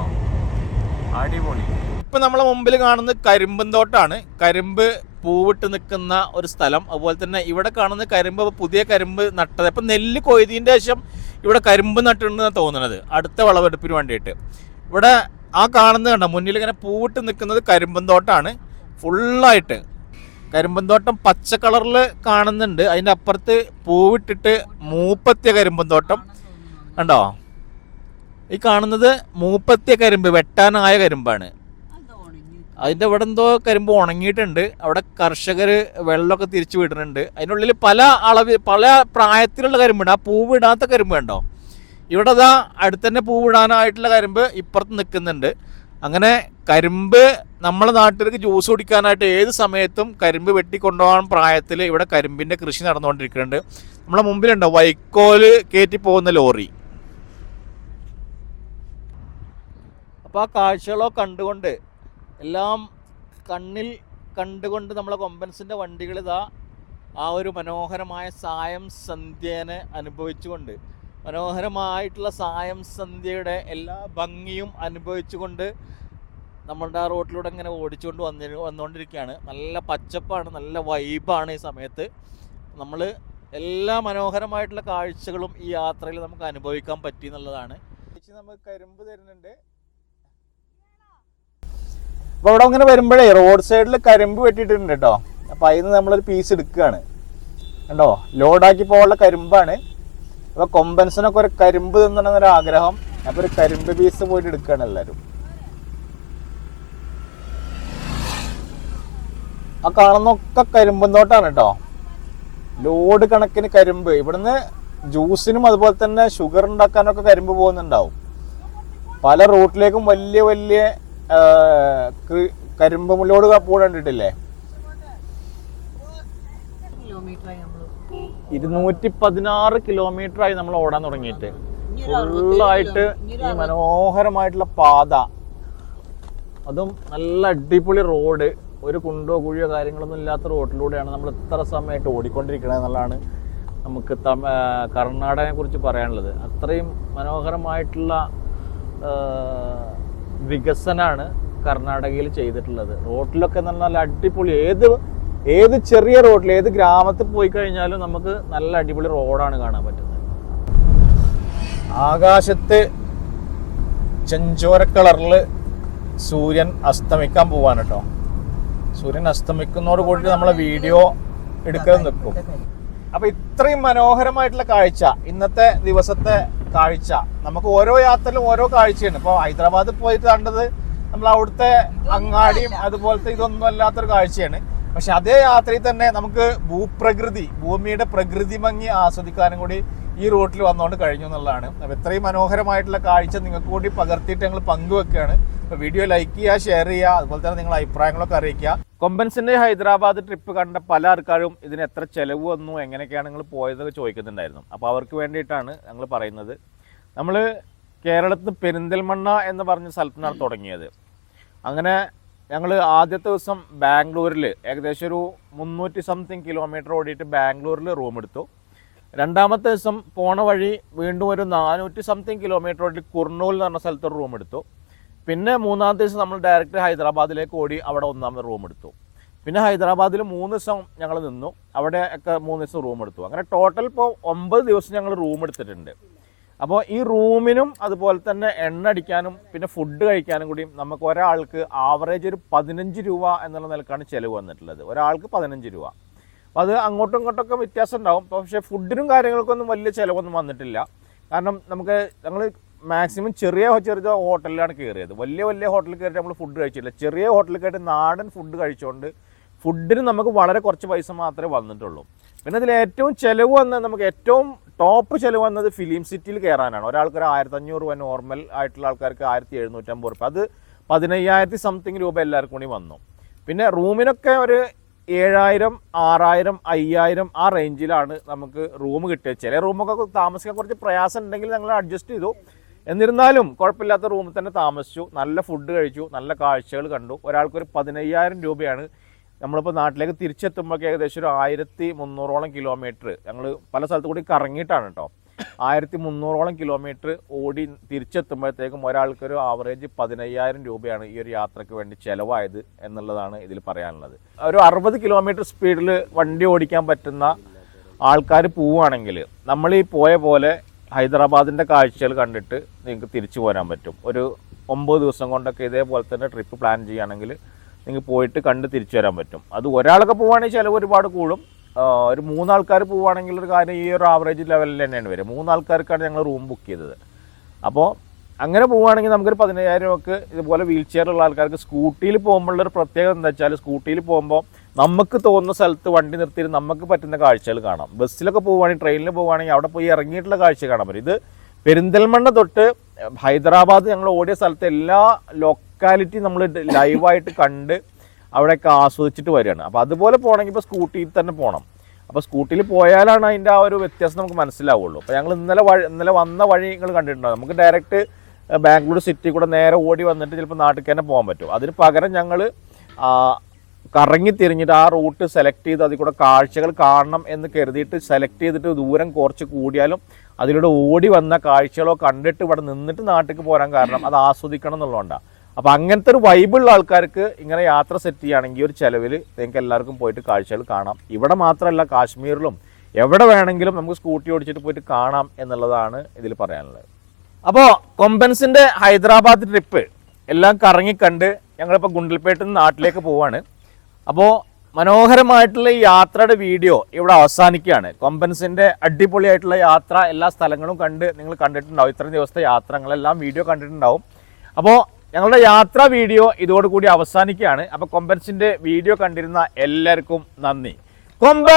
അടിപൊളി. ഇപ്പം നമ്മളെ മുമ്പിൽ കാണുന്നത് കരിമ്പൻ തോട്ടാണ്. കരിമ്പ് പൂവിട്ട് നിൽക്കുന്ന ഒരു സ്ഥലം. അതുപോലെ തന്നെ ഇവിടെ കാണുന്ന കരിമ്പ് പുതിയ കരിമ്പ് നട്ടത്. ഇപ്പം നെല്ല് കൊയ്തിൻ്റെ ശേഷം ഇവിടെ കരിമ്പ് നട്ടിട്ടുണ്ടെന്നാണ് തോന്നുന്നത്, അടുത്ത വിളവെടുപ്പിന് വേണ്ടിയിട്ട്. ഇവിടെ ആ കാണുന്നത് കണ്ടോ, മുന്നിൽ ഇങ്ങനെ പൂവിട്ട് നിൽക്കുന്നത് കരിമ്പൻ തോട്ടാണ്. ഫുള്ളായിട്ട് കരിമ്പൻ തോട്ടം പച്ച കളറിൽ കാണുന്നുണ്ട്. അതിൻ്റെ അപ്പുറത്ത് പൂവിട്ടിട്ട് മൂപ്പത്തിയ കരിമ്പൻ തോട്ടം കണ്ടോ. ഈ കാണുന്നത് മൂപ്പത്തിയ കരിമ്പ്, വെട്ടാനായ കരിമ്പാണ്. അതിൻ്റെ ഇവിടെ എന്തോ കരിമ്പ് ഉണങ്ങിയിട്ടുണ്ട്. അവിടെ കർഷകർ വെള്ളമൊക്കെ തിരിച്ചു വിടുന്നുണ്ട്. അതിനുള്ളിൽ പല പ്രായത്തിലുള്ള കരിമ്പുണ്ട്. ആ പൂവിടാത്ത കരിമ്പ് കണ്ടോ. ഇവിടെ അതാ അടുത്ത് തന്നെ പൂവിടാനായിട്ടുള്ള കരിമ്പ് ഇപ്പുറത്ത് നിൽക്കുന്നുണ്ട്. അങ്ങനെ കരിമ്പ് നമ്മളെ നാട്ടിലേക്ക് ജ്യൂസ് കുടിക്കാനായിട്ട് ഏത് സമയത്തും കരിമ്പ് വെട്ടിക്കൊണ്ടുപോകാൻ പ്രായത്തിൽ ഇവിടെ കരിമ്പിൻ്റെ കൃഷി നടന്നുകൊണ്ടിരിക്കുന്നുണ്ട്. നമ്മളെ മുമ്പിലുണ്ടോ വൈക്കോല് കയറ്റി പോകുന്ന ലോറി. അപ്പോൾ ആ കാഴ്ചകളോ കണ്ടുകൊണ്ട് എല്ലാം കണ്ണിൽ കണ്ടുകൊണ്ട് നമ്മളെ കൊമ്പൻസിൻ്റെ വണ്ടികൾ ഇതാ ആ ഒരു മനോഹരമായ സായം സന്ധ്യേനെ അനുഭവിച്ചുകൊണ്ട്, മനോഹരമായിട്ടുള്ള സായം സന്ധ്യയുടെ എല്ലാ ഭംഗിയും അനുഭവിച്ചുകൊണ്ട് നമ്മളുടെ ആ റോഡിലൂടെ ഇങ്ങനെ ഓടിച്ചുകൊണ്ട് വന്നുകൊണ്ടിരിക്കുകയാണ്. നല്ല പച്ചപ്പാണ്, നല്ല വൈബാണ് ഈ സമയത്ത്. നമ്മൾ എല്ലാ മനോഹരമായിട്ടുള്ള കാഴ്ചകളും ഈ യാത്രയിൽ നമുക്ക് അനുഭവിക്കാൻ പറ്റി എന്നുള്ളതാണ്. നമുക്ക് കരിമ്പ് തരുന്നുണ്ട്. അപ്പോൾ ഇവിടെ അങ്ങനെ വരുമ്പോഴേ റോഡ് സൈഡിൽ കരിമ്പ് വെട്ടിയിട്ടുണ്ട് കേട്ടോ. അപ്പോൾ അതിൽ നിന്ന് നമ്മളൊരു പീസ് എടുക്കുകയാണ്. കണ്ടോ ലോഡാക്കി പോകാനുള്ള കരിമ്പാണ്. അപ്പോൾ കൊമ്പൻസിനൊക്കെ ഒരു കരിമ്പ് തിന്നണമെന്നൊരു ആഗ്രഹം. അപ്പോൾ ഒരു കരിമ്പ് പീസ് പോയിട്ട് എടുക്കുകയാണ് എല്ലാവരും. ആ കാണുന്നൊക്കെ കരിമ്പും തോട്ടാണ് കേട്ടോ. ലോഡ് കണക്കിന് കരിമ്പ്. ഇവിടുന്ന് ജ്യൂസിനും അതുപോലെ തന്നെ ഷുഗർ ഉണ്ടാക്കാനൊക്കെ കരിമ്പ് പോകുന്നുണ്ടാവും. പല റൂട്ടിലേക്കും വലിയ വലിയ കരിമ്പ് ലോഡ് പോകാൻ കണ്ടിട്ടില്ലേ. 216 കിലോമീറ്ററായി നമ്മൾ ഓടാൻ തുടങ്ങിയിട്ട്. ഫുള്ളായിട്ട് ഈ മനോഹരമായിട്ടുള്ള പാത, അതും നല്ല അടിപൊളി റോഡ്, ഒരു കുണ്ടോ കുഴിയോ കാര്യങ്ങളൊന്നും ഇല്ലാത്ത റോഡിലൂടെയാണ് നമ്മൾ ഇത്ര സമയമായിട്ട് ഓടിക്കൊണ്ടിരിക്കുന്നത് എന്നുള്ളതാണ് നമുക്ക് കർണാടകയെ കുറിച്ച് പറയാനുള്ളത്. അത്രയും മനോഹരമായിട്ടുള്ള വികസനമാണ് കർണാടകയിൽ ചെയ്തിട്ടുള്ളത്. റോഡിലൊക്കെ നല്ല അടിപൊളി, ഏത് ചെറിയ റോഡിൽ ഏത് ഗ്രാമത്തിൽ പോയി കഴിഞ്ഞാലും നമുക്ക് നല്ല അടിപൊളി റോഡാണ് കാണാൻ പറ്റുന്നത്. ആകാശത്ത് ചെഞ്ചോര കളറിൽ സൂര്യൻ അസ്തമിക്കാൻ പോവാണ് കേട്ടോ. സൂര്യൻ അസ്തമിക്കുന്നതോട് കൂടി നമ്മളെ വീഡിയോ എടുക്കാൻ നിൽക്കും. അപ്പൊ ഇത്രയും മനോഹരമായിട്ടുള്ള കാഴ്ച, ഇന്നത്തെ ദിവസത്തെ കാഴ്ച. നമുക്ക് ഓരോ യാത്രയിലും ഓരോ കാഴ്ചയാണ്. ഇപ്പോൾ ഹൈദരാബാദ് പോയിട്ട് കണ്ടത് നമ്മൾ അവിടുത്തെ അങ്ങാടിയും അതുപോലത്തെ ഇതൊന്നും അല്ലാത്തൊരു കാഴ്ചയാണ്. പക്ഷെ അതേ യാത്രയിൽ തന്നെ നമുക്ക് ഭൂമിയുടെ പ്രകൃതി ഭംഗി ആസ്വദിക്കാനും കൂടി ഈ റൂട്ടിൽ വന്നുകൊണ്ട് കഴിഞ്ഞു എന്നുള്ളതാണ്. അപ്പോൾ ഇത്രയും മനോഹരമായിട്ടുള്ള കാഴ്ച നിങ്ങൾക്ക് കൂടി പകർത്തിയിട്ട് ഞങ്ങൾ പങ്കുവെക്കുകയാണ്. അപ്പോൾ വീഡിയോ ലൈക്ക് ചെയ്യുക, ഷെയർ ചെയ്യുക, അതുപോലെ തന്നെ നിങ്ങളുടെ അഭിപ്രായങ്ങളൊക്കെ അറിയിക്കുക. കൊമ്പൻസിന്റെ ഹൈദരാബാദ് ട്രിപ്പ് കണ്ട പല ആൾക്കാരും ഇതിന് എത്ര ചെലവ് വന്നു, എങ്ങനെയൊക്കെയാണ് നിങ്ങൾ പോയതൊക്കെ ചോദിക്കുന്നുണ്ടായിരുന്നു. അപ്പോൾ അവർക്ക് വേണ്ടിയിട്ടാണ് ഞങ്ങൾ പറയുന്നത്. നമ്മൾ കേരളത്തിൽ പെരിന്തൽമണ്ണ എന്ന് പറഞ്ഞ സ്ഥലത്തു നിന്നാണ് തുടങ്ങിയത്. അങ്ങനെ ഞങ്ങൾ ആദ്യത്തെ ദിവസം ബാംഗ്ലൂരിൽ ഏകദേശം ഒരു 300 സംതിങ് കിലോമീറ്റർ ഓടിയിട്ട് ബാംഗ്ലൂരിൽ റൂം എടുത്തു. രണ്ടാമത്തെ ദിവസം പോണ വഴി വീണ്ടും ഒരു 400 സംതിങ് കിലോമീറ്റർ ഓടി കുർണൂൽ എന്ന് പറഞ്ഞ സ്ഥലത്ത് ഒരു റൂം എടുത്തു. പിന്നെ മൂന്നാമത്തെ ദിവസം നമ്മൾ ഡയറക്റ്റ് ഹൈദരാബാദിലേക്ക് ഓടി അവിടെ ഒന്നാമത് റൂം എടുത്തു. പിന്നെ ഹൈദരാബാദിൽ 3 ദിവസം ഞങ്ങൾ നിന്നു, അവിടെ ഒക്കെ 3 ദിവസം റൂം എടുത്തു. അങ്ങനെ ടോട്ടൽ ഇപ്പോൾ 9 ദിവസം ഞങ്ങൾ റൂം എടുത്തിട്ടുണ്ട്. അപ്പോൾ ഈ റൂമിനും അതുപോലെ തന്നെ എണ്ണ അടിക്കാനും പിന്നെ ഫുഡ് കഴിക്കാനും കൂടി നമുക്ക് ഒരാൾക്ക് ആവറേജ് ഒരു 15 രൂപ എന്നുള്ള നിലക്കാണ് ചിലവ് വന്നിട്ടുള്ളത്. ഒരാൾക്ക് 15 രൂപ. അപ്പോൾ അത് അങ്ങോട്ടും ഇങ്ങോട്ടൊക്കെ വ്യത്യാസം ഉണ്ടാവും. പക്ഷേ ഫുഡിനും കാര്യങ്ങൾക്കൊന്നും വലിയ ചിലവൊന്നും വന്നിട്ടില്ല. കാരണം ഞങ്ങൾ മാക്സിമം ചെറിയ ഹോട്ടലിലാണ് കയറിയത്. വലിയ ഹോട്ടലിൽ കയറിയിട്ട് നമ്മൾ ഫുഡ് കഴിച്ചില്ല. ചെറിയ ഹോട്ടലിൽ കയറിയിട്ട് നാടൻ ഫുഡ് കഴിച്ചുകൊണ്ട് ഫുഡിന് നമുക്ക് വളരെ കുറച്ച് പൈസ മാത്രമേ വന്നിട്ടുള്ളൂ. പിന്നെ അതിൽ ഏറ്റവും ചിലവ് വന്നത്, നമുക്ക് ഏറ്റവും ടോപ്പ് ചിലവ് വന്നത് ഫിലിം സിറ്റിയിൽ കയറാനാണ്. ഒരാൾക്ക് ഒരു 1500 രൂപ, നോർമൽ ആയിട്ടുള്ള ആൾക്കാർക്ക് 1750 രൂപ. അത് 15,000 സംതിങ് രൂപ എല്ലാവർക്കും കൂടി വന്നു. പിന്നെ റൂമിനൊക്കെ ഒരു 7000, 6000, 5000 ആ റേഞ്ചിലാണ് നമുക്ക് റൂം കിട്ടിയത്. ചില റൂമൊക്കെ താമസിക്കാൻ കുറച്ച് പ്രയാസം ഉണ്ടെങ്കിൽ ഞങ്ങൾ അഡ്ജസ്റ്റ് ചെയ്തു. എന്നിരുന്നാലും കുഴപ്പമില്ലാത്ത റൂമിൽ തന്നെ താമസിച്ചു. നല്ല ഫുഡ് കഴിച്ചു, നല്ല കാഴ്ചകൾ കണ്ടു. ഒരാൾക്കൊരു 15,000 രൂപയാണ്. നമ്മളിപ്പോൾ നാട്ടിലേക്ക് തിരിച്ചെത്തുമ്പോഴേക്ക് ഏകദേശം ഒരു 1300ഓളം കിലോമീറ്റർ ഞങ്ങൾ പല സ്ഥലത്തു കൂടി കറങ്ങിയിട്ടാണ് കേട്ടോ. 1300ഓളം കിലോമീറ്റർ ഓടി തിരിച്ചെത്തുമ്പോഴത്തേക്കും ഒരാൾക്കൊരു ആവറേജ് 15,000 രൂപയാണ് ഈ ഒരു യാത്രയ്ക്ക് വേണ്ടി ചിലവായത് എന്നുള്ളതാണ് ഇതിൽ പറയാനുള്ളത്. ഒരു 60 കിലോമീറ്റർ സ്പീഡിൽ വണ്ടി ഓടിക്കാൻ പറ്റുന്ന ആൾക്കാർ പോവുകയാണെങ്കിൽ നമ്മൾ ഈ പോയ പോലെ ഹൈദരാബാദിൻ്റെ കാഴ്ചകൾ കണ്ടിട്ട് നിങ്ങൾക്ക് തിരിച്ചു പോരാൻ പറ്റും. ഒരു 9 ദിവസം കൊണ്ടൊക്കെ ഇതേപോലെ തന്നെ ട്രിപ്പ് പ്ലാൻ ചെയ്യുകയാണെങ്കിൽ നിങ്ങൾക്ക് പോയിട്ട് കണ്ട് തിരിച്ചു വരാൻ പറ്റും. അത് ഒരാളൊക്കെ പോവുകയാണെങ്കിൽ ചിലവ് ഒരുപാട് കൂടും. ഒരു 3 ആൾക്കാർ പോവുകയാണെങ്കിൽ ഒരു കാര്യം ഈ ഒരു ആവറേജ് ലെവലിൽ തന്നെയാണ് വരും. 3 ആൾക്കാർക്കാണ് ഞങ്ങൾ റൂം ബുക്ക് ചെയ്തത്. അപ്പോൾ അങ്ങനെ പോവുകയാണെങ്കിൽ നമുക്കൊരു 15,000 രൂപക്ക് ഇതുപോലെ വീൽ ചെയറുള്ള ആൾക്കാർക്ക് സ്കൂട്ടിയിൽ പോകുമ്പോഴുള്ളൊരു പ്രത്യേകത എന്താ വെച്ചാൽ, സ്കൂട്ടിയിൽ പോകുമ്പോൾ നമുക്ക് തോന്നുന്ന സ്ഥലത്ത് വണ്ടി നിർത്തിയിട്ട് നമുക്ക് പറ്റുന്ന കാഴ്ചകൾ കാണാം. ബസ്സിലൊക്കെ പോവുകയാണെങ്കിൽ, ട്രെയിനിൽ പോവുകയാണെങ്കിൽ അവിടെ പോയി ഇറങ്ങിയിട്ടുള്ള കാഴ്ച കാണാൻ പറ്റും. ഇത് പെരിന്തൽമണ്ണ തൊട്ട് ഹൈദരാബാദ് ഞങ്ങൾ ഓടിയ സ്ഥലത്തെ എല്ലാ ലൊക്കാലിറ്റി നമ്മൾ ലൈവായിട്ട് കണ്ട് അവിടെയൊക്കെ ആസ്വദിച്ചിട്ട് വരികയാണ്. അപ്പോൾ അതുപോലെ പോകണമെങ്കിൽ ഇപ്പോൾ സ്കൂട്ടിയിൽ തന്നെ പോകണം. അപ്പോൾ സ്കൂട്ടിയിൽ പോയാലാണ് അതിൻ്റെ ആ ഒരു വ്യത്യാസം നമുക്ക് മനസ്സിലാവുള്ളൂ. അപ്പോൾ ഞങ്ങൾ ഇന്നലെ വന്ന വഴി നിങ്ങൾ കണ്ടിട്ടുണ്ടാകും. നമുക്ക് ഡയറക്റ്റ് ബാംഗ്ലൂർ സിറ്റി കൂടെ നേരെ ഓടി വന്നിട്ട് ചിലപ്പോൾ നാട്ടിൽ തന്നെ പോകാൻ പറ്റും. അതിന് പകരം ഞങ്ങൾ കറങ്ങി തിരിഞ്ഞിട്ട് ആ റൂട്ട് സെലക്ട് ചെയ്ത് അതിൽ കൂടെ കാഴ്ചകൾ കാണണം എന്ന് കരുതിയിട്ട് സെലക്ട് ചെയ്തിട്ട് ദൂരം കുറച്ച് കൂടിയാലും അതിലൂടെ ഓടി വന്ന കാഴ്ചകളോ കണ്ടിട്ട് ഇവിടെ നിന്നിട്ട് നാട്ടിലേക്ക് പോരാൻ കാരണം അത് ആസ്വദിക്കണം എന്നുള്ളതുകൊണ്ടാണ്. അപ്പോൾ അങ്ങനത്തെ ഒരു വൈബുള്ള ആൾക്കാർക്ക് ഇങ്ങനെ യാത്ര സെറ്റ് ചെയ്യുകയാണെങ്കിൽ ഒരു ചിലവിൽ നിങ്ങൾക്ക് എല്ലാവർക്കും പോയിട്ട് കാഴ്ചകൾ കാണാം. ഇവിടെ മാത്രമല്ല, കാശ്മീരിലും എവിടെ വേണമെങ്കിലും നമുക്ക് സ്കൂട്ടി ഓടിച്ചിട്ട് പോയിട്ട് കാണാം എന്നുള്ളതാണ് ഇതിൽ പറയാനുള്ളത്. അപ്പോൾ കൊമ്പൻസിൻ്റെ ഹൈദരാബാദ് ട്രിപ്പ് എല്ലാം കറങ്ങിക്കണ്ട് ഞങ്ങളിപ്പോൾ ഗുണ്ടൽപേട്ടിൽ നിന്ന് നാട്ടിലേക്ക് പോവാണ്. അപ്പോൾ മനോഹരമായിട്ടുള്ള ഈ യാത്രയുടെ വീഡിയോ ഇവിടെ അവസാനിക്കുകയാണ്. കൊമ്പൻസിന്റെ അടിപൊളിയായിട്ടുള്ള യാത്ര എല്ലാ സ്ഥലങ്ങളും കണ്ട് നിങ്ങൾ കണ്ടിട്ടുണ്ടാവും. ഇത്രയും ദിവസത്തെ യാത്രകളെല്ലാം വീഡിയോ കണ്ടിട്ടുണ്ടാവും. അപ്പോൾ ഞങ്ങളുടെ യാത്രാ വീഡിയോ ഇതോടുകൂടി അവസാനിക്കുകയാണ്. അപ്പോൾ കൊമ്പൻസിന്റെ വീഡിയോ കണ്ടിരുന്ന എല്ലാവർക്കും നന്ദി. കൊമ്പൻ